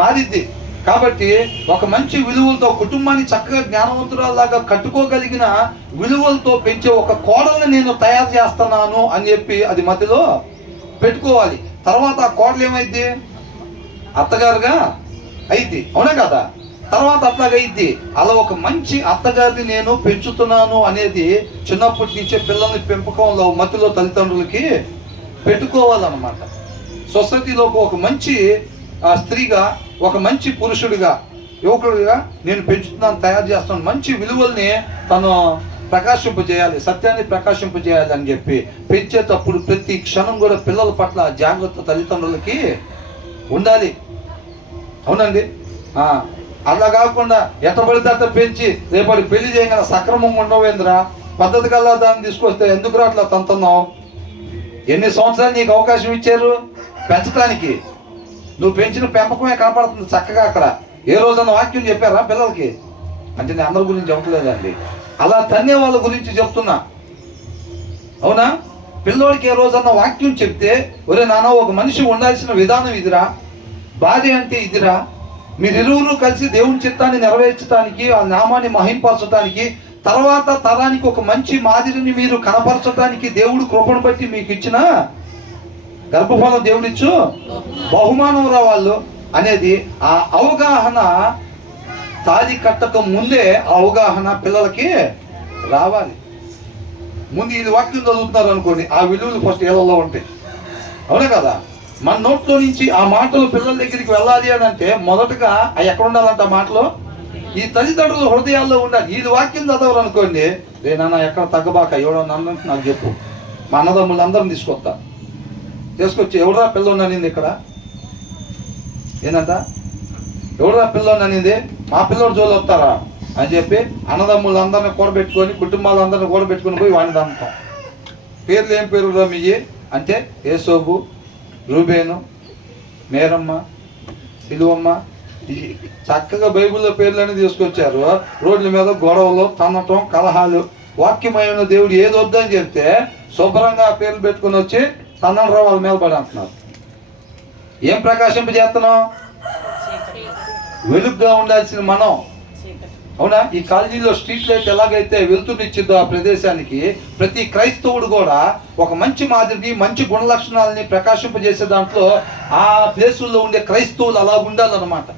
మారిద్ది. కాబట్టి ఒక మంచి విలువలతో కుటుంబాన్ని చక్కగా జ్ఞానవంతురాల్లాగా కట్టుకోగలిగిన విలువలతో పెంచే ఒక కోడల్ని నేను తయారు చేస్తున్నాను అని చెప్పి అది మధ్యలో పెట్టుకోవాలి. తర్వాత ఆ కోడలు ఏమైద్ది? అత్తగారుగా అయింది, అవునా కదా? తర్వాత అట్లాగైద్ది. అలా ఒక మంచి అత్తగారిని నేను పెంచుతున్నాను అనేది చిన్నప్పటి నుంచే పిల్లల్ని పెంపకంలో మతిలో తల్లిదండ్రులకి పెట్టుకోవాలన్నమాట. సొసైటీలో ఒక మంచి స్త్రీగా, ఒక మంచి పురుషుడిగా, యువకుడిగా నేను పెంచుతున్నాను, తయారు చేస్తున్నాను, మంచి విలువల్ని తను ప్రకాశింపజేయాలి, సత్యాన్ని ప్రకాశింపజేయాలి అని చెప్పి పెంచేటప్పుడు ప్రతి క్షణం కూడా పిల్లల పట్ల జాగ్రత్త తల్లిదండ్రులకి ఉండాలి. అవునండి. అలా కాకుండా ఎట్టబడితే పెంచి రేపటి పెళ్లి చేయగల సక్రమంగా ఉండవేంద్రా, పద్ధతి కల్లా దాన్ని తీసుకొస్తే ఎందుకు అట్లా తంతున్నావు? ఎన్ని సంవత్సరాలు నీకు అవకాశం ఇచ్చారు పెంచడానికి? నువ్వు పెంచిన పెంపకమే కనపడుతుంది చక్కగా అక్కడ. ఏ రోజున వాక్యం చెప్పారా పిల్లలకి? అంటే నేను అందరి గురించి చెప్పలేదండి, అలా తన్నే వాళ్ళ గురించి చెప్తున్నా. అవునా? పిల్లోడికి ఏ రోజన్నా వాక్యం చెప్తే, ఒరే నాన్న ఒక మనిషి ఉండాల్సిన విధానం ఇదిరా, భార్య అంటే ఇదిరా, మీరిరువురు కలిసి దేవుని చిత్తాన్ని నెరవేర్చడానికి, ఆ నామాన్ని మహింపరచడానికి, తర్వాత తరానికి ఒక మంచి మాదిరిని మీరు కనపరచడానికి దేవుడు కృపను బట్టి మీకు ఇచ్చిన గర్భఫలం దేవుడిచ్చు బహుమానం రా వాళ్ళు అనేది ఆ అవగాహన తాళి కట్టక ముందే ఆ అవగాహన పిల్లలకి రావాలి. ముందు ఇది వాక్యం చదువుతున్నారు అనుకోండి, ఆ విలువలు ఫస్ట్ ఏళ్ళలో ఉంటాయి, అవునా కదా? మన నోట్లో నుంచి ఆ మాటలు పిల్లల దగ్గరికి వెళ్ళాలి అని అంటే మొదటగా అవి ఎక్కడ ఉండాలంట? ఆ మాటలు ఈ తల్లిదండ్రుల హృదయాల్లో ఉండాలి. ఇది వాక్యం చదవరు అనుకోండి, నాన్న ఎక్కడ తగ్గబాక, ఎవడో నన్ను నాకు చెప్పు, మా అన్నదమ్ములందరం తీసుకొచ్చి ఎవడరా పిల్లోని అనింది ఇక్కడ, ఏంటంట ఎవడరా పిల్లోని అనింది, మా పిల్లోడు జోలు వస్తారా అని చెప్పి అన్నదమ్ములందరినీ కూడబెట్టుకొని, కుటుంబాలందరినీ కూడబెట్టుకొని పోయి వాడిని అంటాం. పేర్లు ఏం పేరురా మీయి అంటే యేసోబు, రూబేను, మేరమ్మ, సిలువమ్మ, చక్కగా బైబిల్లో పేర్లన్నీ తీసుకొచ్చారు. రోడ్ల మీద గొడవలు, తన్నటం, కలహాలు. వాక్యమైన దేవుడు ఏది వద్దని చెప్తే శుభ్రంగా ఆ పేర్లు పెట్టుకుని వచ్చి తన్నడం వాళ్ళ మీద పడి అంటున్నారు. ఏం ప్రకాశింపజేస్తున్నాం? వెలుగుగా ఉండాల్సిన మనం, అవునా? ఈ కాలనీలో స్ట్రీట్ లైట్ ఎలాగైతే వెలుతురునిచ్చిందో ఆ ప్రదేశానికి, ప్రతి క్రైస్తవుడు కూడా ఒక మంచి మాదిరిని, మంచి గుణ లక్షణాలని ప్రకాశింపజేసే దాంట్లో ఆ ప్లేసుల్లో ఉండే క్రైస్తవులు అలా ఉండాలన్నమాట.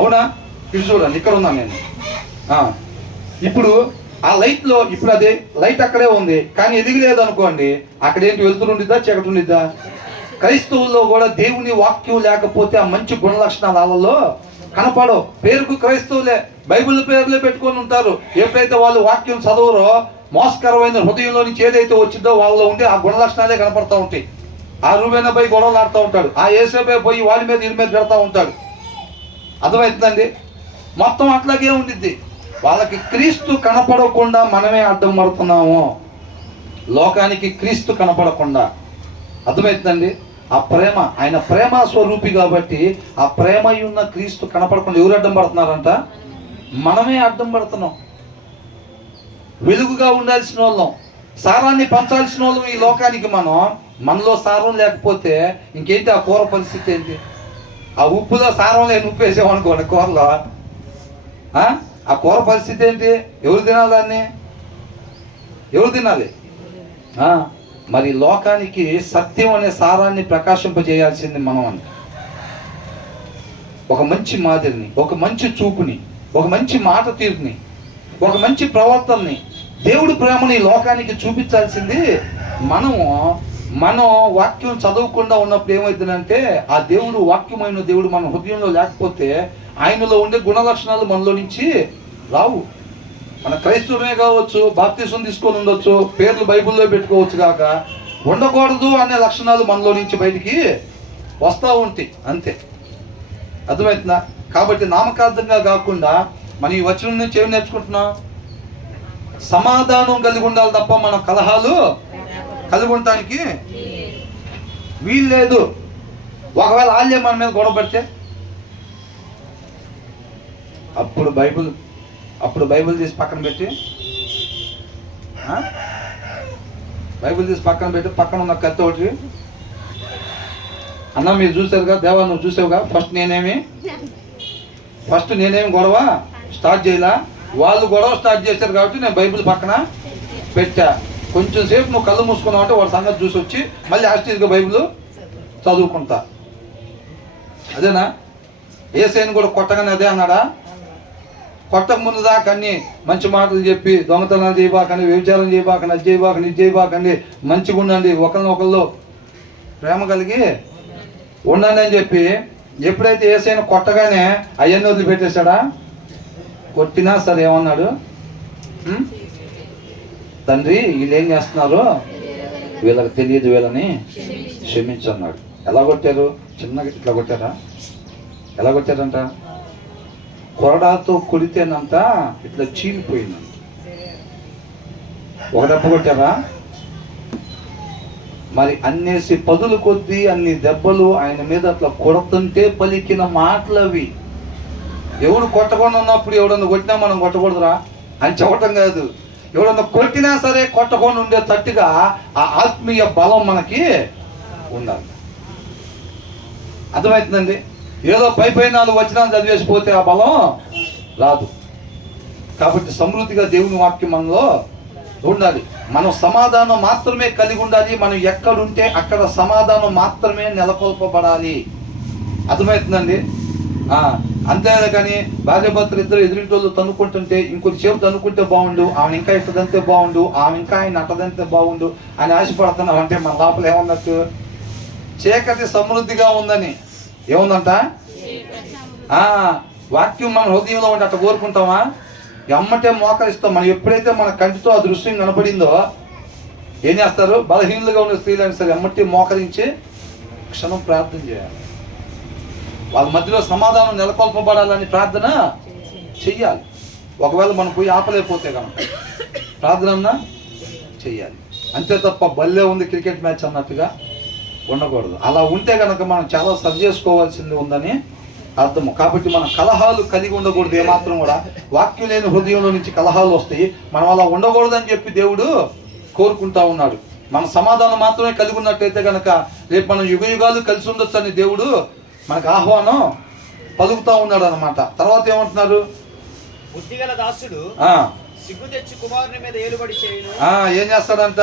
అవునా? ఇది చూడండి, ఇక్కడ ఉన్నాను నేను. ఇప్పుడు ఆ లైట్లో, ఇప్పుడు అదే లైట్ అక్కడే ఉంది, కానీ ఎదిగలేదు అనుకోండి, అక్కడేంటి వెలుతురు ఉండిద్దా, చీకటి ఉండిద్దా? క్రైస్తవుల్లో కూడా దేవుని వాక్యం లేకపోతే ఆ మంచి గుణ లక్షణాలు వాళ్ళలో కనపడవు. పేరుకు క్రైస్తవులే, బైబిల్ పేర్లే పెట్టుకొని ఉంటారు. ఎప్పుడైతే వాళ్ళు వాక్యం చదవరో, మోసకరమైన హృదయంలో నుంచి ఏదైతే వచ్చిందో వాళ్ళలో ఉండే ఆ గుణ లక్షణాలే కనపడతా ఉంటాయి. ఆ రూబేన పోయి గొడవలు ఆడుతూ ఉంటాడు, ఆ యేసేపే పోయి వాడి మీద వీడి మీద పెడతా ఉంటాడు. అర్థమవుతుందండి? మొత్తం అట్లాగే ఉండిద్ది. వాళ్ళకి క్రీస్తు కనపడకుండా మనమే అడ్డం పడుతున్నాము, లోకానికి క్రీస్తు కనపడకుండా. అర్థమవుతుందండి? ఆ ప్రేమ, ఆయన ప్రేమ స్వరూపి కాబట్టి ఆ ప్రేమ ఉన్న క్రీస్తు కనపడకుండా ఎవరు అడ్డం పడుతున్నారంట? మనమే అడ్డం పడుతున్నాం. వెలుగుగా ఉండాల్సిన వాళ్ళం, సారాన్ని పంచాల్సిన వాళ్ళం ఈ లోకానికి. మనలో సారం లేకపోతే ఇంకేంటి ఆ కూర పరిస్థితి ఏంటి? ఆ ఉప్పులో సారం లేని ఉప్పు వేసామనుకోండి కూరలో, ఆ కూర పరిస్థితి ఏంటి? ఎవరు తినాలి దాన్ని? ఎవరు తినాలి? మరి లోకానికి సత్యం అనే సారాన్ని ప్రకాశింపజేయాల్సింది మనం అని. ఒక మంచి మాదిరిని, ఒక మంచి చూపుని, ఒక మంచి మాట తీరుని, ఒక మంచి ప్రవర్తనని, దేవుడి ప్రేమని లోకానికి చూపించాల్సింది మనం వాక్యం చదవకుండా ఉన్నప్పుడు ఏమవుతుందంటే, ఆ దేవుడు, వాక్యమైన దేవుడు మన హృదయంలో లేకపోతే ఆయనలో ఉండే గుణ లక్షణాలు మనలో నుంచి రావు. మన క్రైస్తవునే కావచ్చు, బాప్తిసం తీసుకొని ఉండొచ్చు, పేర్లు బైబిల్లో పెట్టుకోవచ్చు కాక, ఉండకూడదు అనే లక్షణాలు మనలో నుంచి బయటికి వస్తూ ఉంటాయి, అంతే. అర్థమవుతుందా? కాబట్టి నామకార్థంగా కాకుండా మనం ఈ వచనం నుంచి ఏం నేర్చుకుంటున్నాం? సమాధానం కలిగి ఉండాలి తప్ప మనం కలహాలు కలిగి ఉండటానికి వీల్లేదు. ఒకవేళ వాళ్ళే మన మీద గొడవ పడితే అప్పుడు బైబిల్ తీసి పక్కన పెట్టి పక్కన ఉన్న కత్తి ఒకటి, అన్న మీరు చూసారుగా, దేవా నువ్వు చూసావుగా, ఫస్ట్ నేనేమి గొడవ స్టార్ట్ చేయాల, వాళ్ళు గొడవ స్టార్ట్ చేశారు కాబట్టి నేను బైబిల్ పక్కన పెట్టా. కొంచెం సేపు నువ్వు కళ్ళు మూసుకున్నావు అంటే వాడి సంగతి చూసి వచ్చి మళ్ళీ యాస్టీస్గా బైబిల్ చదువుకుంటా. అదేనా? ఏసైని కూడా కొట్టగానే అదే అన్నాడా? కొట్టక ముందు దాకా అన్ని మంచి మాటలు చెప్పి దొంగతనాలు చేయబాకండి, వ్యభిచారం చేయబాకండి, అది చేయబాకండి, ఇది చేయబాకండి, మంచిగా ఉండండి, ఒకరినొకళ్ళు ప్రేమ కలిగి ఉండండి అని చెప్పి ఎప్పుడైతే ఏసైనా కొట్టగానే అవన్నీ వదిలిపెట్టేశాడా? కొట్టినా సరే ఏమన్నాడు? తండ్రి వీళ్ళు ఏం చేస్తున్నారు, వీళ్ళకి తెలియదు, వీళ్ళని క్షమించన్నాడు. ఎలా కొట్టారు? చిన్నగా ఇట్లా కొట్టారా? ఎలా కొట్టారంట? కొరడాతో కొడితేనంత ఇట్లా చీలిపోయిందంట. ఒక దెబ్బ కొట్టారా? మరి అన్నేసి పదులు కొద్దీ అన్ని దెబ్బలు ఆయన మీద అట్లా కొడుతుంటే పలికిన మాటలు అవి. ఎవడు కొట్టకుండా ఉన్నప్పుడు ఎవడన్నా కొట్టినా మనం కొట్టకూడదురా అని చెప్పటం కాదు. ఎవడన్నా కొట్టినా సరే కొట్టకుండా ఉండే తట్టుగా ఆ ఆత్మీయ బలం మనకి ఉండాలి. అర్థమవుతుందండి? ఏదో పై 4 వచనాలు చదివేసిపోతే ఆ బలం రాదు. కాబట్టి సమృద్ధిగా దేవుని వాక్యం మనలో ఉండాలి. మనం సమాధానం మాత్రమే కలిగి ఉండాలి. మనం ఎక్కడుంటే అక్కడ సమాధానం మాత్రమే నెలకొల్పబడాలి. అర్థమవుతుందండి? అంతేగాని భార్యాభర్తలు ఇద్దరు ఎదురింటోళ్ళు తన్నుకుంటుంటే ఇంకొద్దిసేపు తన్నుకుంటే బాగుండు, ఆమె ఇంకా ఇట్టదంతే బాగుండు, ఆమె ఇంకా ఆయన అట్టదంతే బాగుండు అని ఆశపడుతున్నాం అంటే మన లోపల ఏమన్నట్టు? చీకటి సమృద్ధిగా ఉందని. ఏముందంట? వాక్యం మన హృదయంలో ఉంటే అట్లా కోరుకుంటామా? ఎమ్మటే మోకరిస్తాం. మనం ఎప్పుడైతే మన కంటితో ఆ దృశ్యం కనపడిందో ఏం చేస్తారు? బలహీనులుగా ఉన్న స్త్రీలైనా సరే ఎమ్మటే మోకరించి క్షణం ప్రార్థన చేయాలి. వాళ్ళ మధ్యలో సమాధానం నెలకొల్పబడాలని ప్రార్థన చెయ్యాలి. ఒకవేళ మనం పోయి ఆపలేకపోతే కనుక ప్రార్థన చెయ్యాలి. అంతే తప్ప బల్లే ఉంది క్రికెట్ మ్యాచ్ అన్నట్టుగా ఉండకూడదు. అలా ఉంటే కనుక మనం చాలా సరి చేసుకోవాల్సింది ఉందని అర్థము. కాబట్టి మన కలహాలు కలిగి ఉండకూడదు. ఏమాత్రం కూడా వాక్యం లేని హృదయంలో నుంచి కలహాలు వస్తాయి. మనం అలా ఉండకూడదని చెప్పి దేవుడు కోరుకుంటా ఉన్నాడు. మన సమాధానం మాత్రమే కలిగి ఉన్నట్టయితే కనుక రేపు మనం యుగ యుగాలు కలిసి ఉండొచ్చు అని దేవుడు మనకు ఆహ్వానం పలుకుతా ఉన్నాడు అనమాట. తర్వాత ఏమంటున్నారు? బుద్ధిగల దాసుడు సిగ్గు తెచ్చి కుమారుని మీద ఏలుబడి చేయును. ఏం చేస్తాడంట?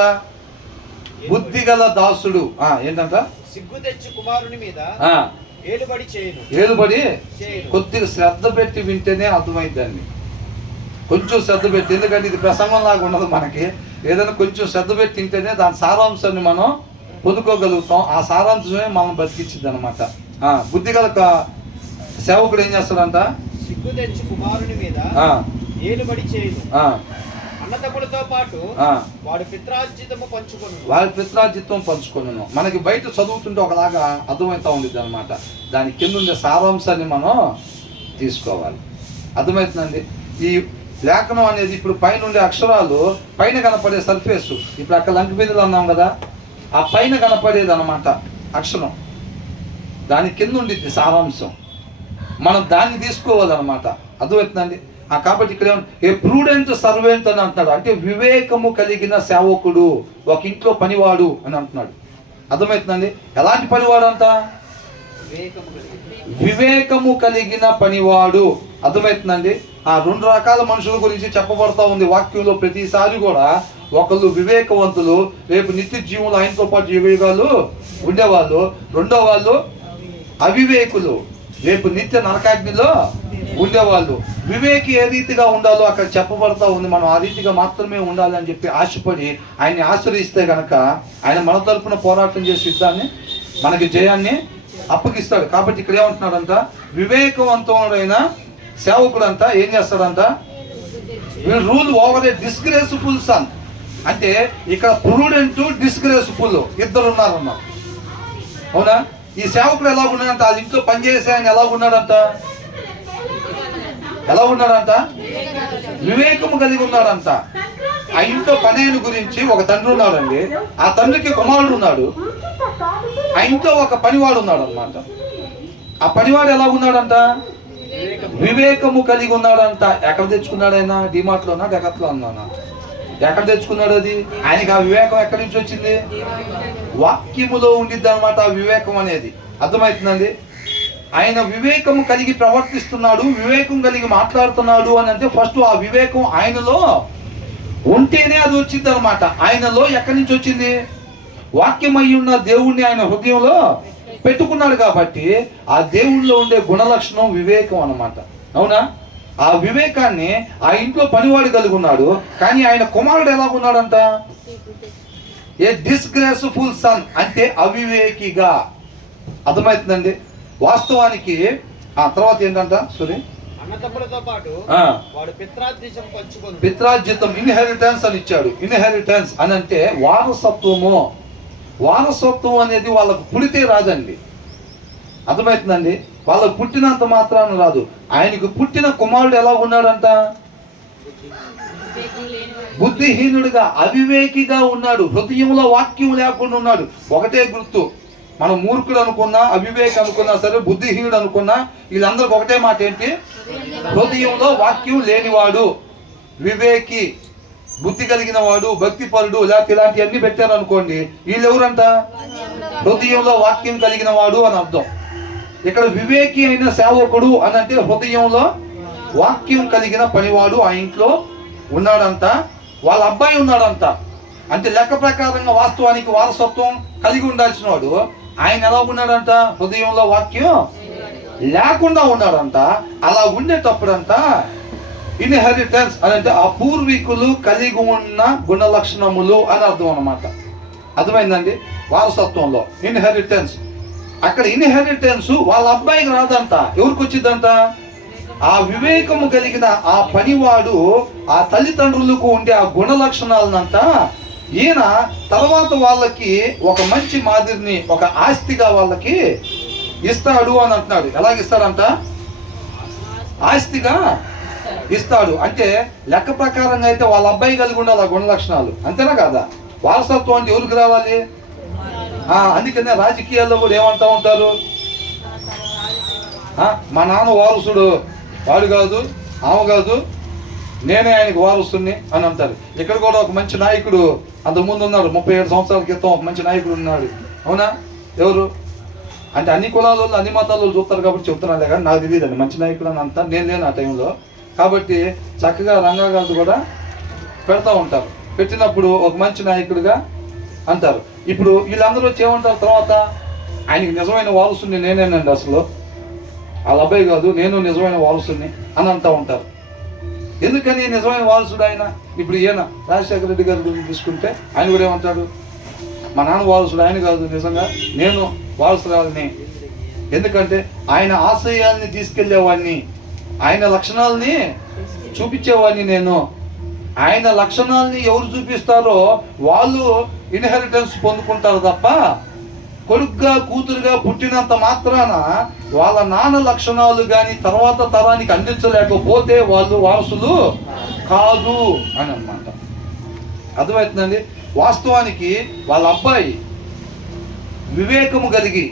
బుద్ధిగల దాసుడు ఏంటంట? సిగ్గు తెచ్చి కుమారుని మీద ఏలుబడి చేయును. ఏలుబడి కొద్దిగా శ్రద్ధ పెట్టి వింటేనే అర్థమైందండి. కొంచెం శ్రద్ధ పెట్టి, ఎందుకంటే ఇది ప్రసంగం లాగా ఉండదు మనకి. ఏదైనా కొంచెం శ్రద్ధ పెట్టి వింటేనే దాని సారాంశాన్ని మనం పొందుకోగలుగుతాం. ఆ సారాంశమే మనం బతికించింది అనమాట. బుద్ధిగల సేవకుడు ఏం చేస్తాడంట? సిగ్గు తెచ్చి కుమారుని మీద ఏలుబడి చేయును. అన్నదమ్ములతో పాటు వాడి పిత్రార్జితము పంచుకొను. వాడి పిత్రార్జితం పంచుకొను. మనకి బయట చదువుతుంటే ఒకలాగా అర్థమవుతా ఉండేది అనమాట. దాని కింద ఉండే సారాంశాన్ని మనం తీసుకోవాలి. అర్థమవుతుందండి? ఈ లేఖనం అనేది ఇప్పుడు పైన ఉండే అక్షరాలు పైన కనపడే సర్ఫేసు. ఇప్పుడు అక్కడ లంక బిందులు అన్నాం కదా, ఆ పైన కనపడేది అనమాట అక్షరం. దాని కింద ఉండిద్ది సారాంశం. మనం దాన్ని తీసుకోవాలన్నమాట. అర్థమవుతుందండి? కాబట్టి ఇక్కడ ఏ ప్రూడెంట్ సర్వెంట్ అని అంటున్నాడు. అంటే వివేకము కలిగిన సేవకుడు, ఒక ఇంట్లో పనివాడు అని అంటున్నాడు. అర్థమవుతుందండి? ఎలాంటి పనివాడు అంట? వివేకము కలిగిన పనివాడు. అర్థమవుతుందండి? 2 రకాల మనుషుల గురించి చెప్పబడతా ఉంది వాక్యంలో. ప్రతిసారి కూడా ఒకళ్ళు వివేకవంతులు, రేపు నిత్య జీవులు ఆయనతో పాటు యుగాలు ఉండేవాళ్ళు. రెండో వాళ్ళు అవివేకులు, రేపు నిత్య నరకాగ్నిలో ఉండేవాళ్ళు. వివేకి ఏ రీతిగా ఉండాలో అక్కడ చెప్పబడతా ఉంది. మనం ఆ రీతిగా మాత్రమే ఉండాలి అని చెప్పి ఆశపడి ఆయన్ని ఆశ్రయిస్తే కనుక ఆయన మన తరపున పోరాటం చేసి యుద్ధాన్ని మనకి జయాన్ని అప్పగిస్తాడు. కాబట్టి ఇక్కడ ఏమంటున్నాడంట? వివేకవంతుడైన సేవకుడు అంట ఏం చేస్తాడంట? Will rule over a disgraceful son. అంటే ఇక్కడ ప్రూడెంట్, డిస్గ్రేస్ఫుల్ ఇద్దరు ఉన్నారన్నారు. అవునా? ఈ సేవకుడు ఎలా ఉన్నాడంట? వాళ్ళ ఇంట్లో పనిచేసే ఆయన ఎలా ఉన్నాడంట? ఎలా ఉన్నాడంట? వివేకము కలిగి ఉన్నాడంట. ఆ ఇంట్లో పని ఆయన గురించి ఒక తండ్రి ఉన్నాడండి. ఆ తండ్రికి కుమారుడు ఉన్నాడు. ఆ ఇంట్లో ఒక పనివాడు ఉన్నాడు అనమాట. ఆ పనివాడు ఎలా ఉన్నాడంట? వివేకము కలిగి ఉన్నాడంట. ఎక్కడ తెచ్చుకున్నాడు ఆయన? డిమార్ట్లోనా, డెకత్లో ఉన్నానా? ఎక్కడ తెచ్చుకున్నాడు అది? ఆయనకి ఆ వివేకం ఎక్కడి నుంచి వచ్చింది? వాక్యములో ఉండిద్ది అనమాట ఆ వివేకం అనేది. అర్థమవుతుందండి? ఆయన వివేకము కలిగి ప్రవర్తిస్తున్నాడు, వివేకం కలిగి మాట్లాడుతున్నాడు అని అంటే ఫస్ట్ ఆ వివేకం ఆయనలో ఉంటేనే అది వచ్చింది అనమాట. ఆయనలో ఎక్కడి నుంచి వచ్చింది? వాక్యమై ఉన్న దేవుణ్ణి ఆయన హృదయంలో పెట్టుకున్నాడు కాబట్టి ఆ దేవుళ్ళలో ఉండే గుణలక్షణం వివేకం అన్నమాట. అవునా? ఆ వివేకాన్ని ఆ ఇంట్లో పనివాడు కలిగి ఉన్నాడు. కానీ ఆయన కుమారుడు ఎలాగున్నాడంట? ఏ డిస్గ్రేస్ఫుల్ సన్, అంటే అవివేకిగా. అర్థమవుతుందండి? వాస్తవానికి ఆ తర్వాత ఏంటంట సూరి అన్నదమ్ములతో పాటు వాడు పిత్రార్జితం పంచుకొని పిత్రార్జితం ఇన్హెరిటెన్స్ అని ఇచ్చాడు. ఇన్హెరిటెన్స్ అని అంటే వారసత్వము. వారసత్వం అనేది వాళ్ళకు పుడితే రాదండి. అర్థమవుతుందండి? వాళ్ళకు పుట్టినంత మాత్రాన రాదు. ఆయనకు పుట్టిన కుమారుడు ఎలా ఉన్నాడంట? బుద్ధిహీనుడుగా, అవివేకిగా ఉన్నాడు. హృదయంలో వాక్యం లేకుండా ఉన్నాడు. ఒకటే గుర్తు, మనం మూర్ఖుడు అనుకున్నా, అవివేక అనుకున్నా సరే, బుద్ధిహీనుడు అనుకున్నా, వీళ్ళందరికి ఒకటే మాట ఏంటి? హృదయంలో వాక్యం లేనివాడు. వివేకి, బుద్ధి కలిగిన వాడు, భక్తిపరుడు, లేకపోతే ఇలాంటివన్నీ పెట్టారు అనుకోండి, వీళ్ళు ఎవరంట? హృదయంలో వాక్యం కలిగిన వాడు అని అర్థం. ఇక్కడ వివేకి అయిన సేవకుడు అని అంటే హృదయంలో వాక్యం కలిగిన పనివాడు ఆ ఇంట్లో ఉన్నాడంట. వాళ్ళ అబ్బాయి ఉన్నాడంట. అంటే లెక్క ప్రకారంగా వాస్తవానికి వారసత్వం కలిగి ఉండాల్సిన వాడు ఆయన ఎలా ఉన్నాడంట? హృదయంలో వాక్యం లేకుండా ఉన్నాడంట. అలా ఉండేటప్పుడంట ఇన్హెరిటెన్స్ అని అంటే ఆ పూర్వీకులు కలిగి ఉన్న గుణ లక్షణములు అని అర్థం అన్నమాట. అర్థమైందండి? వారసత్వంలో ఇన్హెరిటెన్స్. అక్కడ ఇన్హెరిటెన్స్ వాళ్ళ అబ్బాయికి రాదంట. ఎవరికి వచ్చిందంట? ఆ వివేకము కలిగిన ఆ పనివాడు ఆ తల్లిదండ్రులకు ఉండే ఆ గుణ లక్షణాలనంట ఈయన తర్వాత వాళ్ళకి ఒక మంచి మాదిరిని, ఒక ఆస్తిగా వాళ్ళకి ఇస్తాడు అని అంటున్నాడు. ఎలాగిస్తాడంట? ఆస్తిగా ఇస్తాడు. అంటే లెక్క ప్రకారంగా అయితే వాళ్ళ అబ్బాయి కలిగి ఉండాలి ఆ గుణ లక్షణాలు, అంతేనా కాదా? వారసత్వం అంటే ఎవరికి రావాలి? అందుకనే రాజకీయాల్లో కూడా ఏమంటా ఉంటారు? మా నాన్న వారసుడు, వాడు కాదు, ఆమె కాదు, నేనే ఆయనకు వారసుని అని అంటారు. ఇక్కడ కూడా ఒక మంచి నాయకుడు అంతకుముందు ఉన్నాడు, 37 సంవత్సరాల క్రితం ఒక మంచి నాయకుడు ఉన్నాడు. అవునా? ఎవరు అంటే అన్ని కులాల వాళ్ళు, అన్ని మతాల వాళ్ళు చూస్తారు కాబట్టి చెప్తున్నాను, కానీ నాకు తెలియదండి మంచి నాయకుడు అని అంతా. నేను లేను ఆ టైంలో. కాబట్టి చక్కగా రంగా గారు కూడా పెడతా ఉంటారు. పెట్టినప్పుడు ఒక మంచి నాయకుడిగా అంటారు. ఇప్పుడు వీళ్ళందరూ వచ్చి ఏమంటారు తర్వాత? ఆయనకి నిజమైన వారసుని నేనేనండి, అసలు వాళ్ళ అబ్బాయి కాదు, నేను నిజమైన వారసుని అని అంటూ ఉంటారు. ఎందుకని నిజమైన వారసుడు ఆయన? ఇప్పుడు ఈయన రాజశేఖర రెడ్డి గారి గురించి తీసుకుంటే ఆయన కూడా ఏమంటాడు? మా నాన్న వారసుడు, ఆయన కాదు, నిజంగా నేను వారసురాలని. ఎందుకంటే ఆయన ఆశయాల్ని తీసుకెళ్లేవాడిని, ఆయన లక్షణాలని చూపించేవాడిని నేను. ఆయన లక్షణాలని ఎవరు చూపిస్తారో వాళ్ళు ఇన్హెరిటెన్స్ పొందుకుంటారు తప్ప కొడుకుగా కూతురుగా పుట్టినంత మాత్రాన వాళ్ళ నాన్న లక్షణాలు కానీ తర్వాత తరానికి అందించలేకపోతే వాళ్ళు వారసులు కాదు అని అన్నమాట. అర్థమవుతుందండి? వాస్తవానికి వాళ్ళ అబ్బాయి వివేకము కలిగి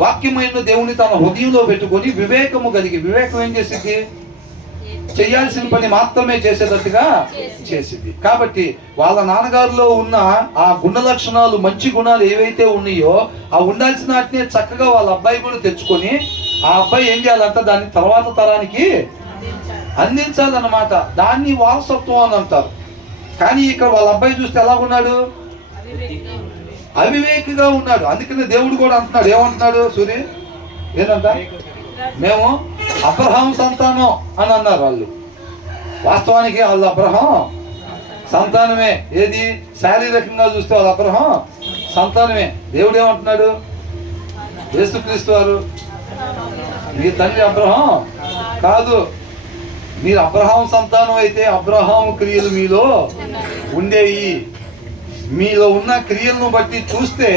వాక్యమైన దేవుని తన హృదయంలో పెట్టుకొని వివేకము కలిగి, వివేకం ఏం చేసింది? చేయాల్సిన పని మాత్రమే చేసేటట్టుగా చేసింది. కాబట్టి వాళ్ళ నాన్నగారిలో ఉన్న ఆ గుణ లక్షణాలు, మంచి గుణాలు ఏవైతే ఉన్నాయో ఆ ఉండాల్సిన వాటిని చక్కగా వాళ్ళ అబ్బాయి కూడా తెచ్చుకొని ఆ అబ్బాయి ఏం చేయాలంట? దాన్ని తర్వాత తరానికి అందించాలన్నమాట. దాన్ని వారసత్వం అని అంటారు. కానీ ఇక్కడ వాళ్ళ అబ్బాయి చూస్తే ఎలా ఉన్నాడు? అవివేకిగా ఉన్నాడు. అందుకనే దేవుడు కూడా అంటున్నాడు. ఏమంటున్నాడు సూర్య? ఏంటంట? మేము అబ్రహాం సంతానం అని అన్నారు వాళ్ళు. వాస్తవానికి వాళ్ళు అబ్రహాం సంతానమే. ఏది? శారీరకంగా చూస్తే వాళ్ళు అబ్రహాం సంతానమే. దేవుడు ఏమంటున్నాడు? యేసుక్రీస్తు వారు మీ తండ్రి అబ్రహాం కాదు, మీరు అబ్రహాం సంతానం అయితే అబ్రహాం క్రియలు మీలో ఉండేవి. మీలో ఉన్న క్రియలను బట్టి చూస్తే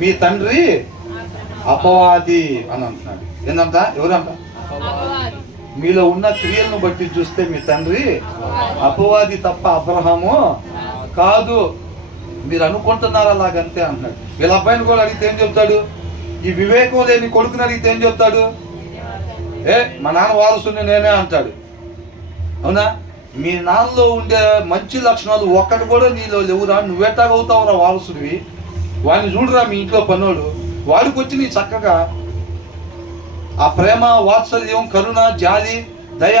మీ తండ్రి అపవాది అని అంటున్నాడు. ఏంటంట? ఎవరంట? మీలో ఉన్న క్రియలను బట్టి చూస్తే మీ తండ్రి అపవాది తప్ప అబ్రహాము కాదు. మీరు అనుకుంటున్నారు అలాగంతే అంటున్నాడు. వీళ్ళ అబ్బాయిని కూడా అడిగితే ఏం చెప్తాడు? ఈ వివేకం లేని కొడుకుని అడిగితే ఏం చెప్తాడు? మా నాన్న వారసుని నేనే అంటాడు. అవునా? మీ నాన్నలో ఉండే మంచి లక్షణాలు ఒక్కటి కూడా నీలో లేవురా, నువ్వెట్టాగవుతావురా వారసుడివి? వాడిని చూడురా, మీ ఇంట్లో పన్నోడు, వాడికి వచ్చి నీ చక్కగా ఆ ప్రేమ, వాత్సల్యం, కరుణ, జాలి, దయ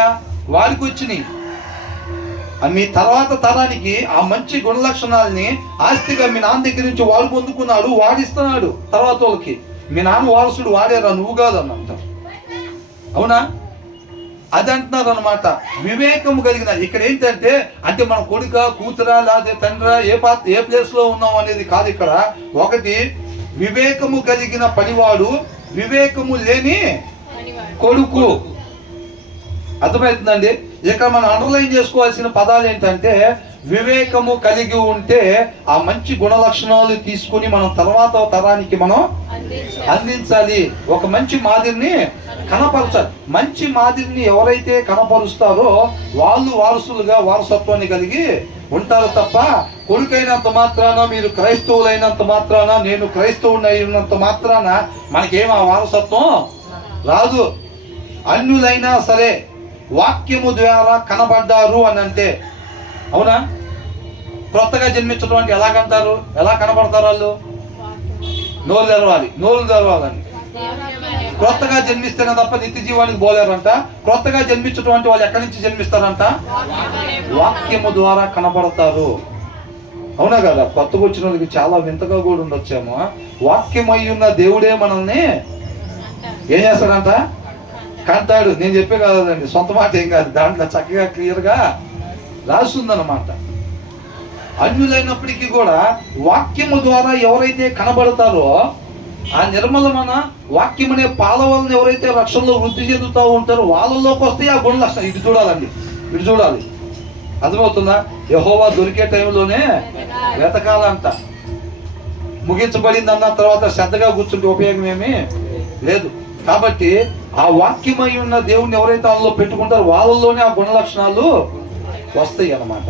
వాడికి వచ్చినాయి. మీ తర్వాత తరానికి ఆ మంచి గుణ లక్షణాలని ఆస్తిగా మీ నాన్న దగ్గర నుంచి వాడు పొందుకున్నాడు, వాడిస్తున్నాడు తర్వాత వాళ్ళకి. మీ నాన్న వారసుడు వాడేరా, నువ్వు కాదని అంటారు. అవునా? అది అంటున్నారు అనమాట. వివేకము కలిగిన, ఇక్కడ ఏంటంటే అంటే మన కొడుక కూతురా లేకపోతే తండ్రా ఏ ప్లేస్ లో ఉన్నాం అనేది కాదు. ఇక్కడ ఒకటి వివేకము కలిగిన పనివాడు, వివేకము లేని కొడుకు. అర్థమవుతుందండి? ఇక్కడ మనం అండర్లైన్ చేసుకోవాల్సిన పదాలు ఏంటంటే వివేకము కలిగి ఉంటే ఆ మంచి గుణ లక్షణాలు తీసుకుని మనం తర్వాత తరానికి మనం అందించాలి. ఒక మంచి మాదిరిని కనపరచాలి. మంచి మాదిరిని ఎవరైతే కనపరుస్తారో వాళ్ళు వారసులుగా వారసత్వాన్ని కలిగి ఉంటారు తప్ప కొడుకైనంత మాత్రాన, మీరు క్రైస్తవులైనంత మాత్రాన, నేను క్రైస్తవుని అయినంత మాత్రాన మనకేం ఆ వారసత్వం రాదు. అన్యులైనా సరే వాక్యము ద్వారా కనబడ్డారు అని అంటే, అవునా? క్రొత్తగా జన్మించడం అంటే ఎలాగంటారు, ఎలా కనబడతారు వాళ్ళు? నోరు తెరవాలని. క్రొత్తగా జన్మిస్తేనే తప్ప నిత్య జీవానికి పోలేరంట. క్రొత్తగా జన్మించడం అంటే వాళ్ళు ఎక్కడి నుంచి జన్మిస్తారంట? వాక్యము ద్వారా కనబడతారు. అవునా కదా? కొత్తగా వచ్చిన వాళ్ళకి చాలా వింతగా కూడా ఉండొచ్చేమో. వాక్యమై ఉన్న దేవుడే మనల్ని ఏం చేస్తాడంట? కంటాడు. నేను చెప్పే కదండి, సొంత మాట ఏం కాదు, దాంట్లో చక్కగా క్లియర్గా రాస్తుందన్నమాట. అన్యులైనప్పటికీ కూడా వాక్యము ద్వారా ఎవరైతే కనబడతారో ఆ నిర్మలమైన వాక్యం అనే పాల వలన ఎవరైతే రక్షణలో వృద్ధి చెందుతూ ఉంటారో వాళ్ళలోకి వస్తే ఆ గుణ లక్షణం. ఇటు చూడాలండి, ఇటు చూడాలి. అర్థమవుతుందా? యెహోవా దొరికే టైంలోనే వెతకాలంట. ముగించబడింది అన్న తర్వాత శ్రద్ధగా కూర్చుంటే ఉపయోగం ఏమీ లేదు. కాబట్టి ఆ వాక్యమై ఉన్న దేవుడిని ఎవరైతే వాళ్ళలో పెట్టుకుంటారో వాళ్ళలోనే ఆ గుణ లక్షణాలు వస్తాయి అన్నమాట.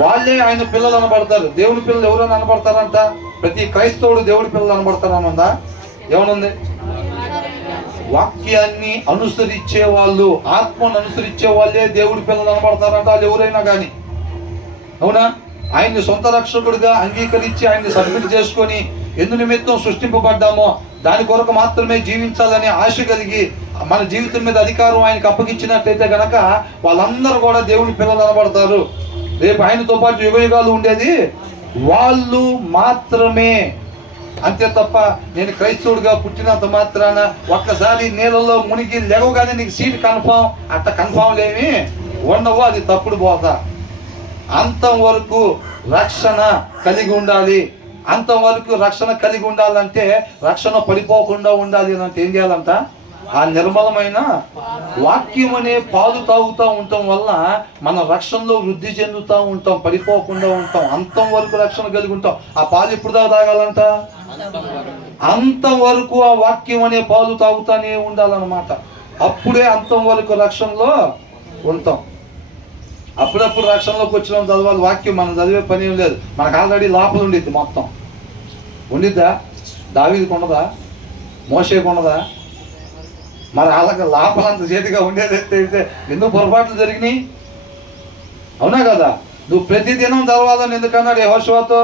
వాళ్ళే ఆయన పిల్లలు అనబడతారు. దేవుని పిల్లలు ఎవరైనా అనబడతారంట? ప్రతి క్రైస్తవుడు దేవుడి పిల్లలు అనబడతారనుందా? ఏమనుంది? వాక్యాన్ని అనుసరించే వాళ్ళు, ఆత్మను అనుసరించే వాళ్ళే దేవుడి పిల్లలు అనబడతారంట. వాళ్ళు ఎవరైనా కానీ, అవునా? ఆయన్ని సొంత రక్షకుడిగా అంగీకరించి ఆయన్ని సబ్మిట్ చేసుకొని ఎందు నిమిత్తం సృష్టింపబడ్డామో దాని కొరకు మాత్రమే జీవించాలనే ఆశ కలిగి మన జీవితం మీద అధికారం ఆయనకు అప్పగించినట్లయితే గనక వాళ్ళందరూ కూడా దేవుని పిల్లలు అనబడతారు. రేపు ఆయనతో పాటు యుగయుగాలు ఉండేది వాళ్ళు మాత్రమే. అంతే తప్ప నేను క్రైస్తవుడిగా పుట్టినంత మాత్రాన ఒక్కసారి నీళ్ళలో మునిగి లేవగానే నీకు సీట్ కన్ఫామ్, అట్ట కన్ఫామ్ లేవి ఉండవు. అది తప్పుడు బోధ. అంతం వరకు రక్షణ కలిగి ఉండాలి. అంతవరకు రక్షణ కలిగి ఉండాలంటే రక్షణ పడిపోకుండా ఉండాలి అంటే ఏం చేయాలంట? ఆ నిర్మలమైన వాక్యం అనే పాలు తాగుతూ ఉండటం వల్ల మనం రక్షణలో వృద్ధి చెందుతూ ఉంటాం, పడిపోకుండా ఉంటాం, అంతం వరకు రక్షణ కలిగి ఉంటాం. ఆ పాలు ఎప్పుడు దాకా తాగాలంట? అంతవరకు ఆ వాక్యం అనే పాలు తాగుతానే ఉండాలన్నమాట. అప్పుడే అంతం వరకు రక్షణలో ఉంటాం. అప్పుడప్పుడు రక్షణలోకి వచ్చిన చదవాలి వాక్యం. మనం చదివే పని ఏం లేదు, మనకు ఆల్రెడీ లోపల ఉండిద్ది. మొత్తం ఉండిద్దా? దావీదుకు ఉండదా? మోషేకు ఉండదా? మరి వాళ్ళకి లోపలంత చేతిగా ఉండేదైతే ఎందుకు పొరపాట్లు జరిగినాయి? అవునా కదా? నువ్వు ప్రతిదినం చదవాలని ఎందుకన్నాడు యెహోషువతో?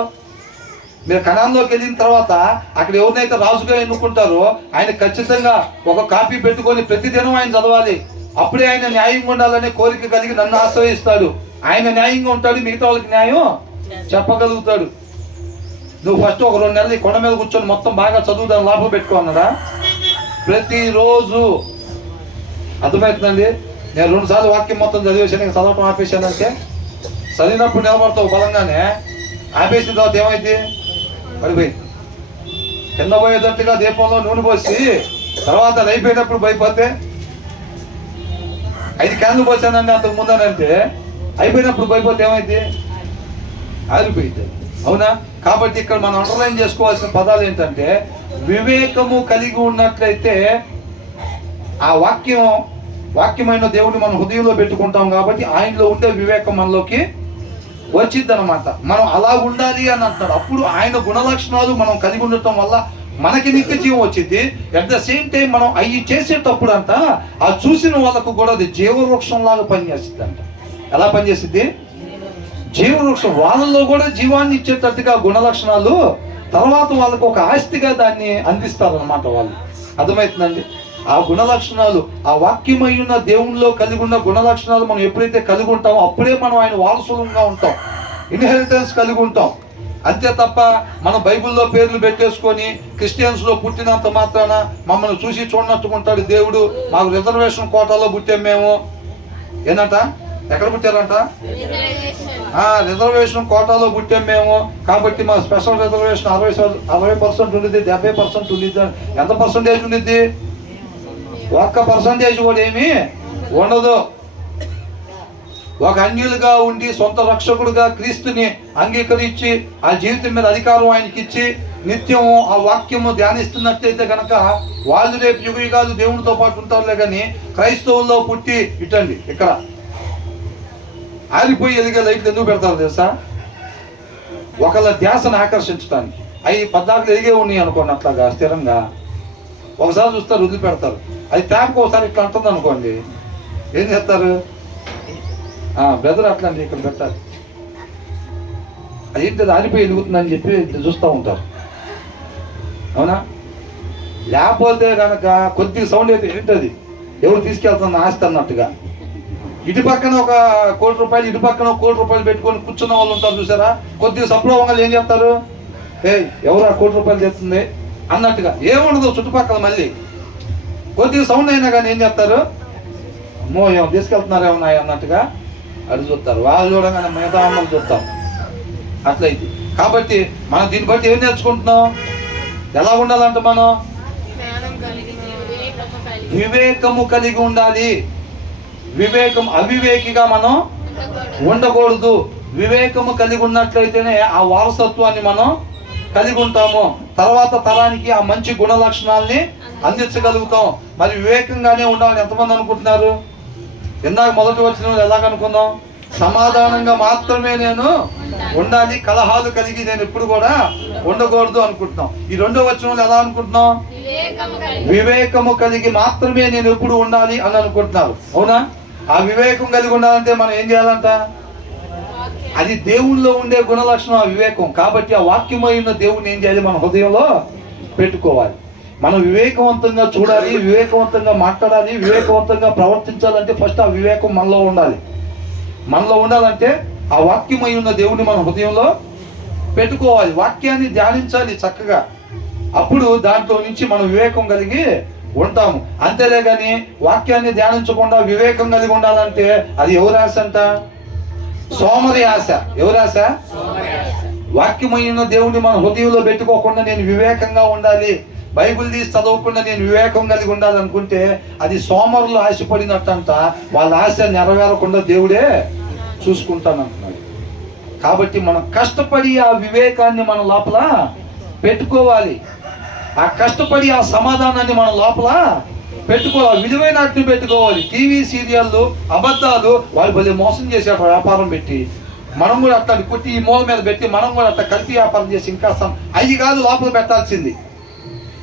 మీరు కనాన్లోకి వెళ్ళిన తర్వాత అక్కడ ఎవరినైతే రాజుగా ఎన్నుకుంటారో ఆయన ఖచ్చితంగా ఒక కాపీ పెట్టుకొని ప్రతిదినం ఆయన చదవాలి. అప్పుడే ఆయన న్యాయంగా ఉండాలనే కోరిక కలిగి నన్ను ఆశ్రయిస్తాడు. ఆయన న్యాయంగా ఉంటాడు, మిగతా వాళ్ళకి న్యాయం చెప్పగలుగుతాడు. నువ్వు ఫస్ట్ ఒక 2 నెలలు ఈ కొండ మీద కూర్చొని మొత్తం బాగా చదువు, దాన్ని లోపల పెట్టుకో అన్నాడా? ప్రతిరోజు. అర్థమవుతుందండి? నేను 2 సార్లు వాక్యం మొత్తం చదివేసాను, ఇంకా చదవటం ఆపేశానంటే చదివినప్పుడు నిలబడతావు బలంగానే, ఆపేసిన తర్వాత ఏమైంది? పడిపోయింది. కింద పోయేటట్టుగా దీపంలో నూనె పోసి తర్వాత అది అయిపోయినప్పుడు భయపోతే 5 క్యాన్లు పోసానండి అంతకు ముందనంటే అయిపోయినప్పుడు భయపోతే ఏమైంది? ఆరిపోయింది. అవునా? కాబట్టి ఇక్కడ మనం అండర్లైన్ చేసుకోవాల్సిన పదాలు ఏంటంటే వివేకము కలిగి ఉన్నట్లయితే ఆ వాక్యమైన దేవుడిని మనం హృదయంలో పెట్టుకుంటాం కాబట్టి ఆయనలో ఉండే వివేకం మనలోకి వచ్చింది అనమాట. మనం అలా ఉండాలి అని అంటాడు. అప్పుడు ఆయన గుణలక్షణాలు మనం కలిగి ఉండటం వల్ల మనకి నిత్య జీవం వచ్చింది. అట్ ద సేమ్ టైం మనం అవి చేసేటప్పుడు అంట ఆ చూసిన వాళ్ళకు కూడా అది జీవవృక్షం లాగా పనిచేస్తుంది అంట. ఎలా పనిచేస్తుంది? జీవవృక్షం. వాళ్ళలో కూడా జీవాన్ని ఇచ్చేటట్టుగా గుణలక్షణాలు తర్వాత వాళ్ళకు ఒక ఆస్తిగా దాన్ని అందిస్తారు అనమాట వాళ్ళు. అర్థమవుతుందండి? ఆ గుణ లక్షణాలు, ఆ వాక్యమై ఉన్న దేవునిలో కలిగి ఉన్న గుణ లక్షణాలు మనం ఎప్పుడైతే కలిగి ఉంటామో అప్పుడే మనం ఆయన వారసులంగా ఉంటాం, ఇన్హెరిటెన్స్ కలిగి ఉంటాం. అంతే తప్ప మనం బైబిల్లో పేర్లు పెట్టేసుకొని క్రిస్టియన్స్లో పుట్టినంత మాత్రాన మమ్మల్ని చూసి చూడనట్టుకుంటాడు దేవుడు. మాకు రిజర్వేషన్ కోటాలో పుట్టాం మేము. ఏంటంట? ఎక్కడ పుట్టారంట? రిజర్వేషన్ కోటాలో పుట్టాం మేము కాబట్టి మా స్పెషల్ రిజర్వేషన్ 60% ఉండిద్ది, 70% ఉండిద్ది. ఎంత పర్సంటేజ్ ఉండిద్ది? 1% కూడా ఏమీ ఉండదు. ఒక అన్యులుగా ఉండి సొంత రక్షకుడుగా క్రీస్తుని అంగీకరించి ఆ జీవితం మీద అధికారం ఆయనకి ఇచ్చి నిత్యము ఆ వాక్యము ధ్యానిస్తున్నట్లయితే కనుక వాళ్ళు రేపు యుగయుగాలు దేవునితో పాటు ఉంటారులే. కానీ క్రైస్తవుల్లో పుట్టి ఇటండి ఇక్కడ ఆరిపోయి ఎదిగే లైట్లు ఎందుకు పెడతారు తెలుసా? ఒకళ్ళ ధ్యాసను ఆకర్షించడానికి. అవి 14 ఎదిగే ఉన్నాయి అనుకోండి, అట్లాగా స్థిరంగా ఒకసారి చూస్తారు, వదిలి పెడతారు. అది ట్యాప్కి ఒకసారి ఇట్లా అంటుంది అనుకోండి, ఏం చేస్తారు? బ్రదర్ అట్లా అండి ఇక్కడ పెట్టాలి, అదేంటి ఆరిపోయి వెలుగుతుందని చెప్పి చూస్తూ ఉంటారు. అవునా? లేకపోతే కనుక కొద్దిగా సౌండ్ అయితే ఏంటది, ఎవరు తీసుకెళ్తున్న ఆస్తి అన్నట్టుగా. ఇటు పక్కన ఒక ₹1 కోటి, ఇటు పక్కన ₹1 కోటి పెట్టుకొని కూర్చున్న వాళ్ళు ఉంటారు చూసారా? కొద్దిగా సప్లవంగా ఏం చెప్తారు? ఎవరు ఆ ₹1 కోటి చేస్తుంది అన్నట్టుగా. ఏముండదు చుట్టుపక్కల. మళ్ళీ కొద్దిగా సౌండ్ అయినా కానీ ఏం చెప్తారు? అమ్మో ఏమో తీసుకెళ్తున్నారేమన్నా అన్నట్టుగా అది చూస్తారు. వాళ్ళు చూడగానే మిగతా అమ్మలు చూస్తాం. అట్లయితే కాబట్టి మనం దీన్ని బట్టి ఏం నేర్చుకుంటున్నాం? ఎలా ఉండాలంటే మనం వివేకము కలిగి ఉండాలి. వివేకం అవివేకిగా మనం ఉండకూడదు. వివేకము కలిగి ఉన్నట్లయితేనే ఆ వారసత్వాన్ని మనం కలిగి ఉంటాము. తర్వాత తరానికి ఆ మంచి గుణ లక్షణాలని అందించగలుగుతాం. మరి వివేకంగానే ఉండాలని ఎంతమంది అనుకుంటున్నారు? ఇందాక మొదటి వచ్చిన ఎలాగనుకుందాం? సమాధానంగా మాత్రమే నేను ఉండాలి, కలహాలు కలిగి నేను ఎప్పుడు కూడా ఉండకూడదు అనుకుంటున్నాం. ఈ రెండో వచనంలో ఎలా అనుకుంటున్నాం? వివేకము కలిగి మాత్రమే నేను ఎప్పుడు ఉండాలి అని అనుకుంటున్నారు. అవునా? ఆ వివేకం కలిగి ఉండాలంటే మనం ఏం చేయాలంట? అది దేవుల్లో ఉండే గుణ లక్షణం ఆ వివేకం. కాబట్టి ఆ వాక్యమైన దేవుణ్ణి ఏం చేయాలి? మన హృదయంలో పెట్టుకోవాలి. మనం వివేకవంతంగా చూడాలి, వివేకవంతంగా మాట్లాడాలి, వివేకవంతంగా ప్రవర్తించాలంటే ఫస్ట్ ఆ వివేకం మనలో ఉండాలి. మనలో ఉండాలంటే ఆ వాక్యమై ఉన్న దేవుడిని మన హృదయంలో పెట్టుకోవాలి. వాక్యాన్ని ధ్యానించాలి చక్కగా. అప్పుడు దాంట్లో నుంచి మనం వివేకం కలిగి ఉంటాము. అంతేలే కానీ వాక్యాన్ని ధ్యానించకుండా వివేకం కలిగి ఉండాలంటే అది ఎవరి ఆశ అంట? సోమరి ఆశ. ఎవరి ఆశ? వాక్యమై ఉన్న దేవుడిని మన హృదయంలో పెట్టుకోకుండా నేను వివేకంగా ఉండాలి, బైబిల్ తీసి చదవకుండా నేను వివేకం కలిగి ఉండాలనుకుంటే అది సోమరులు ఆశపడినట్టంట. వాళ్ళ ఆశ నెరవేరకుండా దేవుడే చూసుకుంటానంటున్నాడు. కాబట్టి మనం కష్టపడి ఆ వివేకాన్ని మన లోపల పెట్టుకోవాలి. ఆ కష్టపడి ఆ సమాధానాన్ని మన లోపల పెట్టుకోవాలి. విలువైన వాటిని పెట్టుకోవాలి. టీవీ సీరియళ్ళు, అబద్ధాలు, వాళ్ళు భలే మోసం చేశారు వ్యాపారం పెట్టి. మనం కూడా అట్లా కొట్టి ఈ మూల మీద పెట్టి మనం కూడా అట్లా కలిపి వ్యాపారం చేసి ఇంకా అవి కాదు లోపల పెట్టాల్సింది.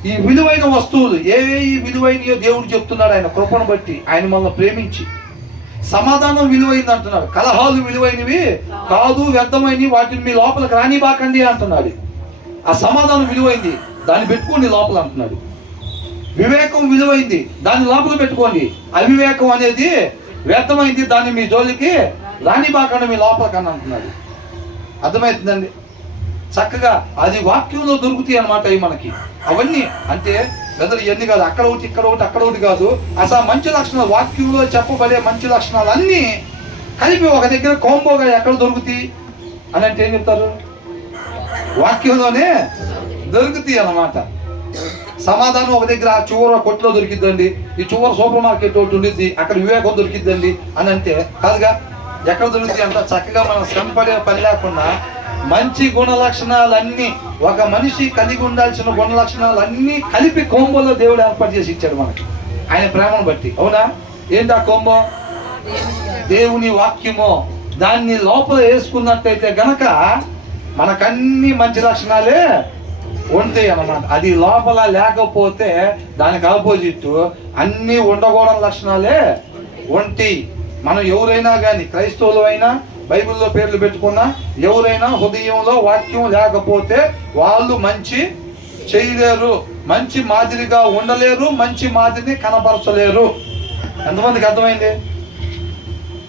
ఈ విలువైన వస్తువులు ఏవేవి విలువైనయో దేవుడు చెప్తున్నాడు. ఆయన కృపను బట్టి, ఆయన మనల్ని ప్రేమించి. సమాధానం విలువైంది అంటున్నాడు. కలహాలు విలువైనవి కాదు, వ్యర్థమైనవి, వాటిని మీ లోపలికి రానిబాకండి అంటున్నాడు. ఆ సమాధానం విలువైంది, దాన్ని పెట్టుకోండి లోపల అంటున్నాడు. వివేకం విలువైంది, దాన్ని లోపల పెట్టుకోండి. అవివేకం అనేది వ్యర్థమైంది, దాన్ని మీ జోలికి రానిబాకండి మీ లోపలికని అంటున్నాడు. అర్థమవుతుందండి? చక్కగా అది వాక్యంలో దొరుకుతాయి అన్నమాట. అవి మనకి అవన్నీ అంటే బ్రదర్ ఇవన్నీ కాదు, అక్కడ ఒకటి ఇక్కడ ఒకటి అక్కడ ఒకటి కాదు. అసలు మంచి లక్షణాలు వాక్యంలో చెప్పబడే మంచి లక్షణాలు అన్నీ కలిపి ఒక దగ్గర కాంబోగా ఎక్కడ దొరుకుతాయి అని అంటే ఏం చెప్తారు? వాక్యంలోనే దొరుకుతాయి అన్నమాట. సమాధానం ఒక దగ్గర ఆ చివర కొట్లో దొరికిద్దండి, ఈ చివర సూపర్ మార్కెట్ ఒకటి ఉండిద్ది, అక్కడ వివేకం దొరికిద్దండి అని అంటే కాదుగా. ఎక్కడ దొరుకుతాయి అంత చక్కగా మనం శ్రమ పడే పని లేకుండా మంచి గుణ లక్షణాలన్నీ, ఒక మనిషి కలిగి ఉండాల్సిన గుణ లక్షణాలన్నీ కలిపి కోంబోలో దేవుడు ఏర్పాటు చేసి ఇచ్చాడు మనకి ఆయన ప్రేమను బట్టి. అవునా? ఏంటి ఆ కోంబో? దేవుని వాక్యము. దాన్ని లోపల వేసుకున్నట్టయితే గనక మనకన్నీ మంచి లక్షణాలే ఉంటాయి అన్నమాట. అది లోపల లేకపోతే దానికి ఆపోజిట్ అన్నీ ఉండకూడని లక్షణాలే ఉంటాయి. మనం ఎవరైనా కానీ క్రైస్తవులు అయినా బైబిల్లో పేర్లు పెట్టుకున్నా ఎవరైనా హృదయంలో వాక్యం లేకపోతే వాళ్ళు మంచి చేయలేరు. మంచి మాదిరిగా ఉండలేరు, మంచి మాదిరిని కనపరచలేరు. ఎంతమందికి అర్థమైంది?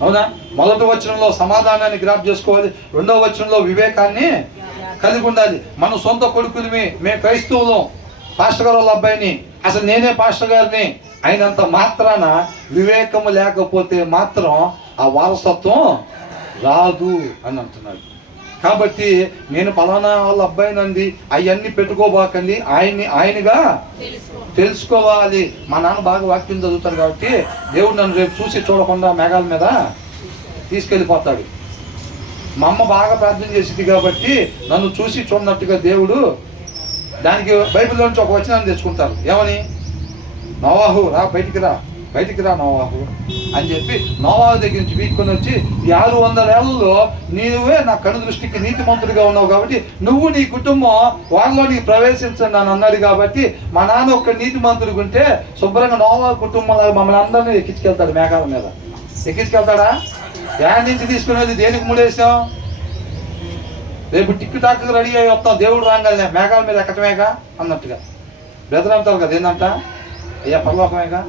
అవునా? మొదటి వచనంలో సమాధానాన్ని గ్రాప్ చేసుకోవాలి, రెండవ వచనంలో వివేకాన్ని కలిగి ఉండాలి. మన సొంత కొడుకుని మేము క్రైస్తవులం, పాస్టర్ గారు వాళ్ళ అబ్బాయిని, అసలు నేనే పాస్టర్ గారిని అయినంత మాత్రాన వివేకము లేకపోతే మాత్రం ఆ వారసత్వం రాదు అని అంటున్నాడు. కాబట్టి నేను పలానా వాళ్ళ అబ్బాయినండి అవన్నీ పెట్టుకోబాకండి, ఆయనగా తెలుసుకోవాలి. మా నాన్న బాగా వాక్యం చదువుతాడు కాబట్టి దేవుడు నన్ను రేపు చూసి చూడకుండా మేఘాల మీద తీసుకెళ్ళిపోతాడు. మా అమ్మ బాగా ప్రార్థన చేసింది కాబట్టి నన్ను చూసి చూడనట్టుగా దేవుడు, దానికి బైబిల్లోంచి ఒక వచనాన్ని తెచ్చుకుంటారు. ఏమని? నోవాహు రా, బయటికి రా నోవాహు అని చెప్పి నోవాహు దగ్గర నుంచి వీక్కొని వచ్చి, ఈ 600 ఏళ్లలో నీవే నా కను దృష్టికి నీతిమంతుడిగా ఉన్నావు కాబట్టి నువ్వు నీ కుటుంబం వాళ్ళలో నీకు ప్రవేశించండి అని అన్నాడు. కాబట్టి మా నాన్న ఒక్క నీతిమంతుడిగా ఉంటే శుభ్రంగా నోవాహు కుటుంబంలో మమ్మల్ని అందరినీ ఎక్కించుకెళ్తాడు. మేఘాల మీద ఎక్కించుకెళ్తాడా? యాడ్ నుంచి తీసుకునేది దేనికి ముడేసాం? రేపు టిక్ టాక్ రెడీ అయ్యి వస్తాం, దేవుడు రాగానే మేఘాల మీద ఎక్కటమేగా అన్నట్టుగా బెదరంటారు కదా. ఏంటంట? అయ్యా పరలోకమేగా.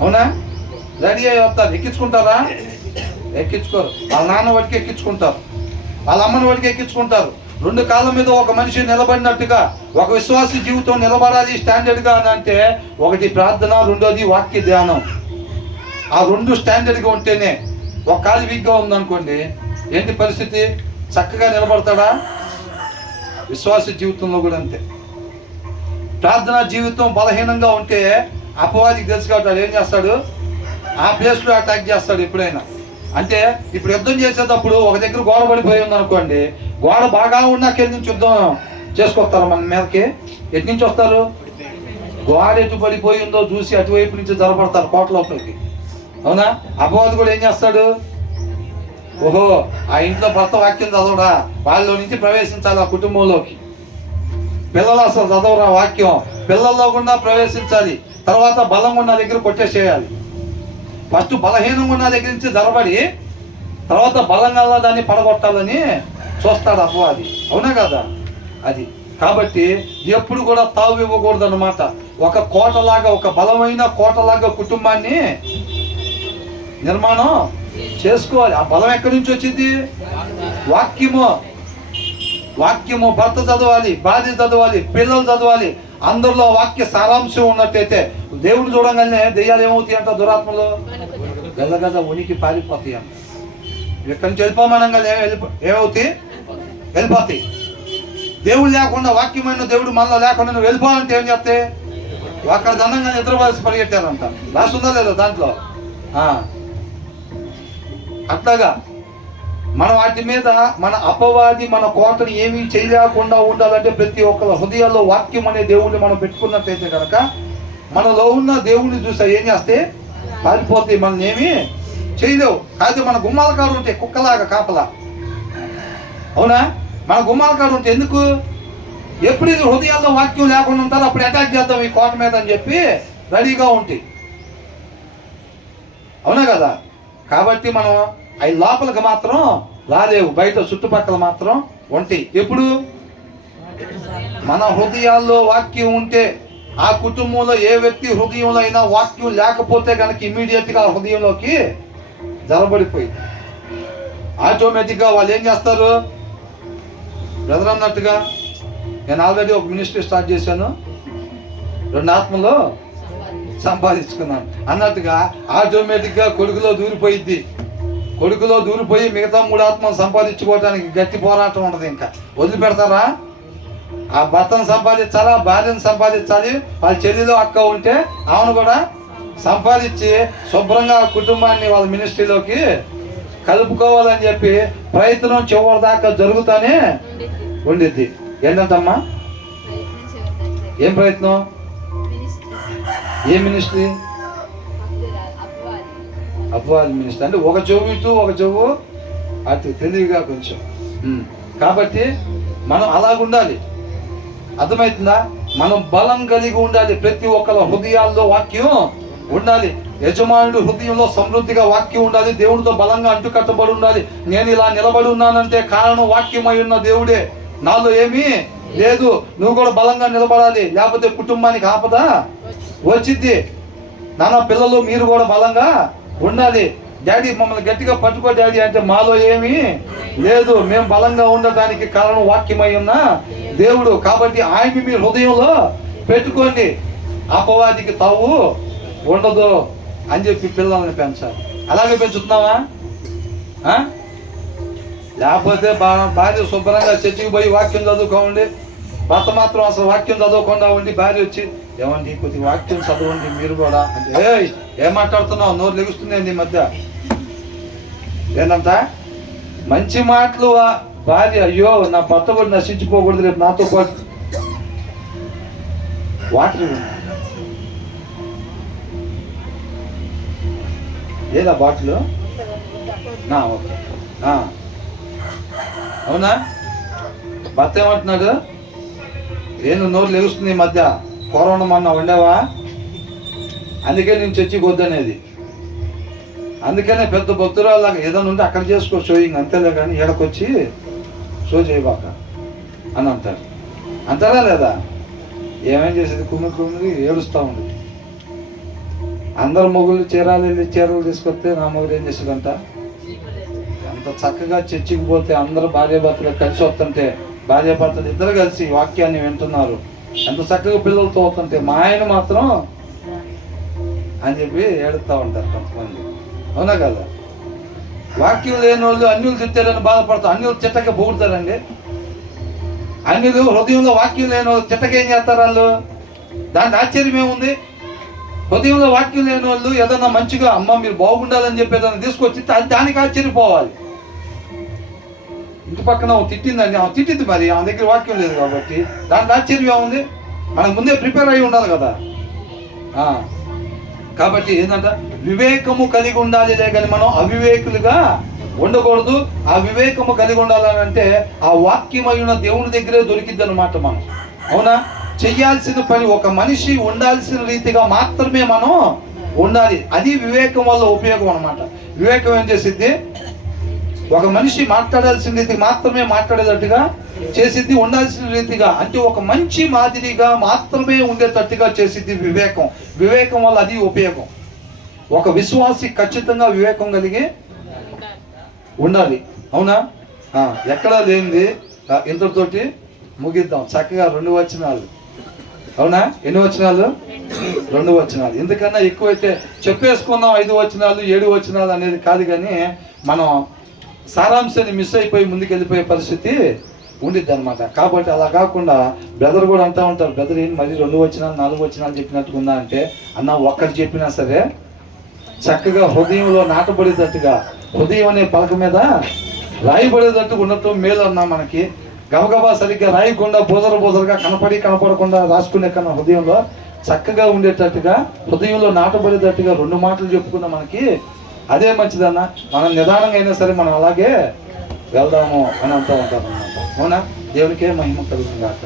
అవునా? రెడీ అయ్యి వస్తారు. ఎక్కించుకుంటారా? ఎక్కించుకోరు. వాళ్ళ నాన్న వాడికి ఎక్కించుకుంటారు, వాళ్ళ అమ్మని వాడికి ఎక్కించుకుంటారు. 2 కాళ్ళ మీద ఒక మనిషి నిలబడినట్టుగా ఒక విశ్వాస జీవితం నిలబడాలి స్టాండర్డ్గా అని అంటే, ఒకటి ప్రార్థన, రెండోది వాక్య ధ్యానం. ఆ 2 స్టాండర్డ్గా ఉంటేనే. ఒక కాలు వీక్గా ఉందనుకోండి, ఏంటి పరిస్థితి? చక్కగా నిలబడతాడా? విశ్వాస జీవితంలో కూడా అంతే. ప్రార్థనా జీవితం బలహీనంగా ఉంటే అపవాదికి తెలుసు కాబట్టి ఏం చేస్తాడు? ఆ ప్లేస్లో అటాక్ చేస్తాడు ఎప్పుడైనా. అంటే ఇప్పుడు యుద్ధం చేసేటప్పుడు ఒక దగ్గర గోడ పడిపోయి ఉందనుకోండి, గోడ బాగా ఉన్నాకెళ్ళి నుంచి యుద్ధం చేసుకొస్తారు మన మీదకి. ఎటు నుంచి వస్తారు? గోడ ఎటు పడిపోయిందో చూసి అటువైపు నుంచి జరపడతారు కోట లోపలికి. అవునా? అపవాది కూడా ఏం చేస్తాడు? ఓహో, ఆ ఇంట్లో భర్త వాక్యం చదవడా, వాళ్ళలో నుంచి ప్రవేశించాలి ఆ కుటుంబంలోకి. పిల్లలు అసలు చదవరా వాక్యం, పిల్లల్లో కూడా ప్రవేశించాలి. తర్వాత బలంగా ఉన్న దగ్గర కొట్టేసేయాలి. ఫస్ట్ బలహీనంగా ఉన్న దగ్గర నుంచి జరబడి తర్వాత బలంగా దాన్ని పడగొట్టాలని చూస్తాడు అపవాది. అవునా కదా? అది కాబట్టి ఎప్పుడు కూడా తావు ఇవ్వకూడదు అన్నమాట. ఒక కోటలాగా, ఒక బలమైన కోటలాగా కుటుంబాన్ని నిర్మాణం చేసుకోవాలి. ఆ బలం ఎక్కడి నుంచి వచ్చింది? వాక్యము. భర్త చదవాలి, భార్య చదవాలి, పిల్లలు చదవాలి. అందరిలో వాక్య సారాంశం ఉన్నట్టయితే దేవుని చూడంగానే దెయ్యాలు ఏమవుతాయి అంట? దురాత్మలో గల్లగద ఉనికి పారిపోతాయి అంట. ఎక్కడి నుంచి వెళ్ళిపోమనంగా ఏమవుతాయి? వెళ్ళిపోతాయి. దేవుడు లేకుండా, వాక్యమైన దేవుడు మనలో లేకుండా నువ్వు వెళ్ళిపోవాలంటే ఏం చెప్తే అక్కడ దండంగా నిద్రపోసి పరిగెట్టారంట. రాస్తుందా లేదా దాంట్లో? అట్లాగా మన వాటి మీద మన అపవాది మన కోటని ఏమీ చేయలేకుండా ఉండాలంటే ప్రతి ఒక్కరి హృదయాల్లో వాక్యం అనే దేవుడిని మనం పెట్టుకున్నట్టయితే కనుక మనలో ఉన్న దేవుడిని చూసా ఏం చేస్తే పారిపోతే మనల్ని ఏమీ చేయలేవు. కాదు మన గుమ్మాల కాడు ఉంటే కుక్కలాగా కాపలా. అవునా? మన గుమ్మాల కాడు ఉంటే ఎందుకు? ఎప్పుడు ఇది హృదయాల్లో వాక్యం లేకుండా ఉంటారో అప్పుడు అటాక్ చేద్దాం ఈ కోట మీద అని చెప్పి రెడీగా ఉంటాయి. అవునా కదా? కాబట్టి మనం అవి లోపలికి మాత్రం రాలేవు, బయట చుట్టుపక్కల మాత్రం ఉంటాయి. ఎప్పుడు మన హృదయాల్లో వాక్యం ఉంటే, ఆ కుటుంబంలో ఏ వ్యక్తి హృదయంలో అయినా వాక్యం లేకపోతే కనుక ఇమీడియట్గా ఆ హృదయంలోకి జరబడిపోయి ఆటోమేటిక్గా వాళ్ళు ఏం చేస్తారు? బ్రదర్ అన్నట్టుగా నేను ఆల్రెడీ ఒక మినిస్ట్రీ స్టార్ట్ చేశాను, 2 ఆత్మలో సంపాదించుకున్నాను అన్నట్టుగా ఆటోమేటిక్గా కొడుకులో దూరిపోయి మిగతా 3 ఆత్మలు సంపాదించుకోవడానికి గట్టి పోరాటం ఉంటుంది. ఇంకా వదిలిపెడతారా? ఆ భర్తను సంపాదించాలా, భార్యను సంపాదించాలి, వాళ్ళ చెల్లిలో అక్క ఉంటే ఆమెను కూడా సంపాదించి శుభ్రంగా కుటుంబాన్ని వాళ్ళ మినిస్ట్రీలోకి కలుపుకోవాలని చెప్పి ప్రయత్నం చివరి దాకా జరుగుతానే ఉండిద్ది. ఏంటంటమ్మా? ఏం ప్రయత్నం? ఏ మినిస్ట్రీ? అపవాది మినిస్ట్రీ. అంటే ఒక చెవు ఇటు ఒక చెవు అటు, తెలివిగా కొంచెం. కాబట్టి మనం అలాగుండాలి. అర్థమవుతుందా? మనం బలం కలిగి ఉండాలి. ప్రతి ఒక్కరి హృదయాల్లో వాక్యం ఉండాలి. యజమానుడు హృదయంలో సమృద్ధిగా వాక్యం ఉండాలి. దేవుడితో బలంగా అంటుకట్టబడి ఉండాలి. నేను ఇలా నిలబడి ఉన్నానంటే కారణం వాక్యమై ఉన్న దేవుడే, నాలో ఏమీ లేదు, నువ్వు కూడా బలంగా నిలబడాలి, లేకపోతే కుటుంబానికి ఆపద వచ్చిద్ది. నాన్న పిల్లలు మీరు కూడా బలంగా ఉండాలి. డాడీ మమ్మల్ని గట్టిగా పట్టుకో డాడీ అంటే మాలో ఏమీ లేదు. మేము బలంగా ఉండటానికి కారణం వాక్యమై ఉన్న దేవుడు. కాబట్టి ఆయన మీ హృదయంలో పెట్టుకోండి, అపవాదికి తావు ఉండదు అని చెప్పి పిల్లల్ని పెంచాలి. అలాగే పెంచుతున్నావా? లేకపోతే భార్య శుభ్రంగా చర్చికి పోయి వాక్యం చదువుకోండి, భర్త మాత్రం అసలు వాక్యం చదవకుండా ఉండి భార్య వచ్చి ఏమండి కొద్ది వాక్యం చదవండి మీరు కూడా అంటే ఏం మాట్లాడుతున్నావు, నోరు లెగుస్తుంది ఈ మధ్య ఏంటంట మంచి మాటలు. భార్య అయ్యో నా భర్త కూడా నశించిపోకూడదు, రేపు నాతో పాటు వాటర్ ఏదా బాటిల్ ఓకే అవునా? భర్త ఏమంటున్నాడు, నేను నోరు లెగుస్తుంది ఈ మధ్య, కరోనా మొన్న వండావా అందుకే నేను చర్చికి వద్దనేది. అందుకనే పెద్ద భక్తురాలాగా ఏదైనా ఉంటే అక్కడ చేసుకో షోయింగ్, అంతేలే కానీ ఏడకొచ్చి షో చేయబాక అని అంటారు. అంటారా లేదా? ఏమేం చేసేది కుమ్మిరి ఏడుస్తూ ఉంది. అందరు మొగుళ్ళు చీరలు తీసుకొస్తే నా మొగుడు ఏం చేసేదంట, అంత చక్కగా చర్చికి పోతే అందరూ భార్యాభర్తలు కలిసి వస్తుంటే, భార్యాభర్తలు ఇద్దరు కలిసి వాక్యాన్ని వింటున్నారు, ఎంత చక్కగా పిల్లలతో అవుతుంటే మా ఆయన మాత్రం అని చెప్పి ఏడుస్తూ ఉంటారు కొంతమంది. అవునా కదా? వాక్యం లేని వాళ్ళు అన్యులు తిట్టారని బాధపడతారు. అన్యులు చిట్టగా పొగుడతారండి. అన్యులు హృదయంలో వాక్యం లేని వాళ్ళు చిట్టగా ఏం చేస్తారు వాళ్ళు? దానికి ఆశ్చర్యం ఏముంది? హృదయంలో వాక్యం లేని వాళ్ళు ఏదన్నా మంచిగా అమ్మ మీరు బాగుండాలని చెప్పి ఏదైనా తీసుకొచ్చి దానికి ఆశ్చర్యపోవాలి. ఇంటి పక్కన తిట్టిందండి, తిట్టింది, మరి ఆమె దగ్గర వాక్యం లేదు కాబట్టి దానికి ఆశ్చర్యం ఏముంది? మనకు ముందే ప్రిపేర్ అయి ఉండాలి కదా. కాబట్టి ఏంటంటే వివేకము కలిగి ఉండాలి, కానీ మనం అవివేకులుగా ఉండకూడదు. ఆ వివేకము కలిగి ఉండాలని అంటే ఆ వాక్యమైన దేవుని దగ్గరే దొరికిద్ది అన్నమాట. మనం అవునా? చెయ్యాల్సిన పని ఒక మనిషి ఉండాల్సిన రీతిగా మాత్రమే మనం ఉండాలి. అది వివేకం వల్ల ఉపయోగం అన్నమాట. వివేకం ఏం చేసిద్ది? ఒక మనిషి మాట్లాడాల్సిన రీతికి మాత్రమే మాట్లాడేటట్టుగా చేసిద్ది, ఉండాల్సిన రీతిగా అంటే ఒక మంచి మాదిరిగా మాత్రమే ఉండేటట్టుగా చేసిద్ది వివేకం. వివేకం వల్ల అది ఉపయోగం. ఒక విశ్వాసి ఖచ్చితంగా వివేకం కలిగి ఉండాలి. అవునా? ఎక్కడా లేనిది ఇంతటితోటి ముగిద్దాం చక్కగా. 2 వచనాలు. అవునా? ఎన్ని వచనాలు? 2 వచనాలు. ఎందుకన్నా ఎక్కువైతే చెప్పేసుకుందాం 5 వచనాలు 7 వచనాలు అనేది కాదు, కానీ మనం సారాంశాన్ని మిస్ అయిపోయి ముందుకు వెళ్ళిపోయే పరిస్థితి ఉండిద్ది అనమాట. కాబట్టి అలా కాకుండా బ్రదర్ కూడా అంటూ ఉంటారు, బ్రదర్ ఏంటి మళ్ళీ 2 వచనాలు 4 వచనాలు చెప్పినట్టుగా ఉందా అంటే, అన్న ఒక్కటి చెప్పినా సరే చక్కగా హృదయంలో నాటబడేటట్టుగా, హృదయం అనే పలక మీద రాయబడేటట్టుగా ఉండటం మేలు అన్నా. మనకి గబగబా సరిగ్గా రాయకుండా బోజరుగా కనపడకుండా రాసుకునే కన్నా హృదయంలో చక్కగా ఉండేటట్టుగా, హృదయంలో నాటబడేటట్టుగా 2 మాటలు చెప్పుకున్నా మనకి అదే మంచిదన్న. మనం నిదానంగా అయినా సరే మనం అలాగే వెళ్దాము అని అంటూ ఉంటారు అన్నమాట. అవునా? దేవునికే మహిమ కలుగుతుంది కాక.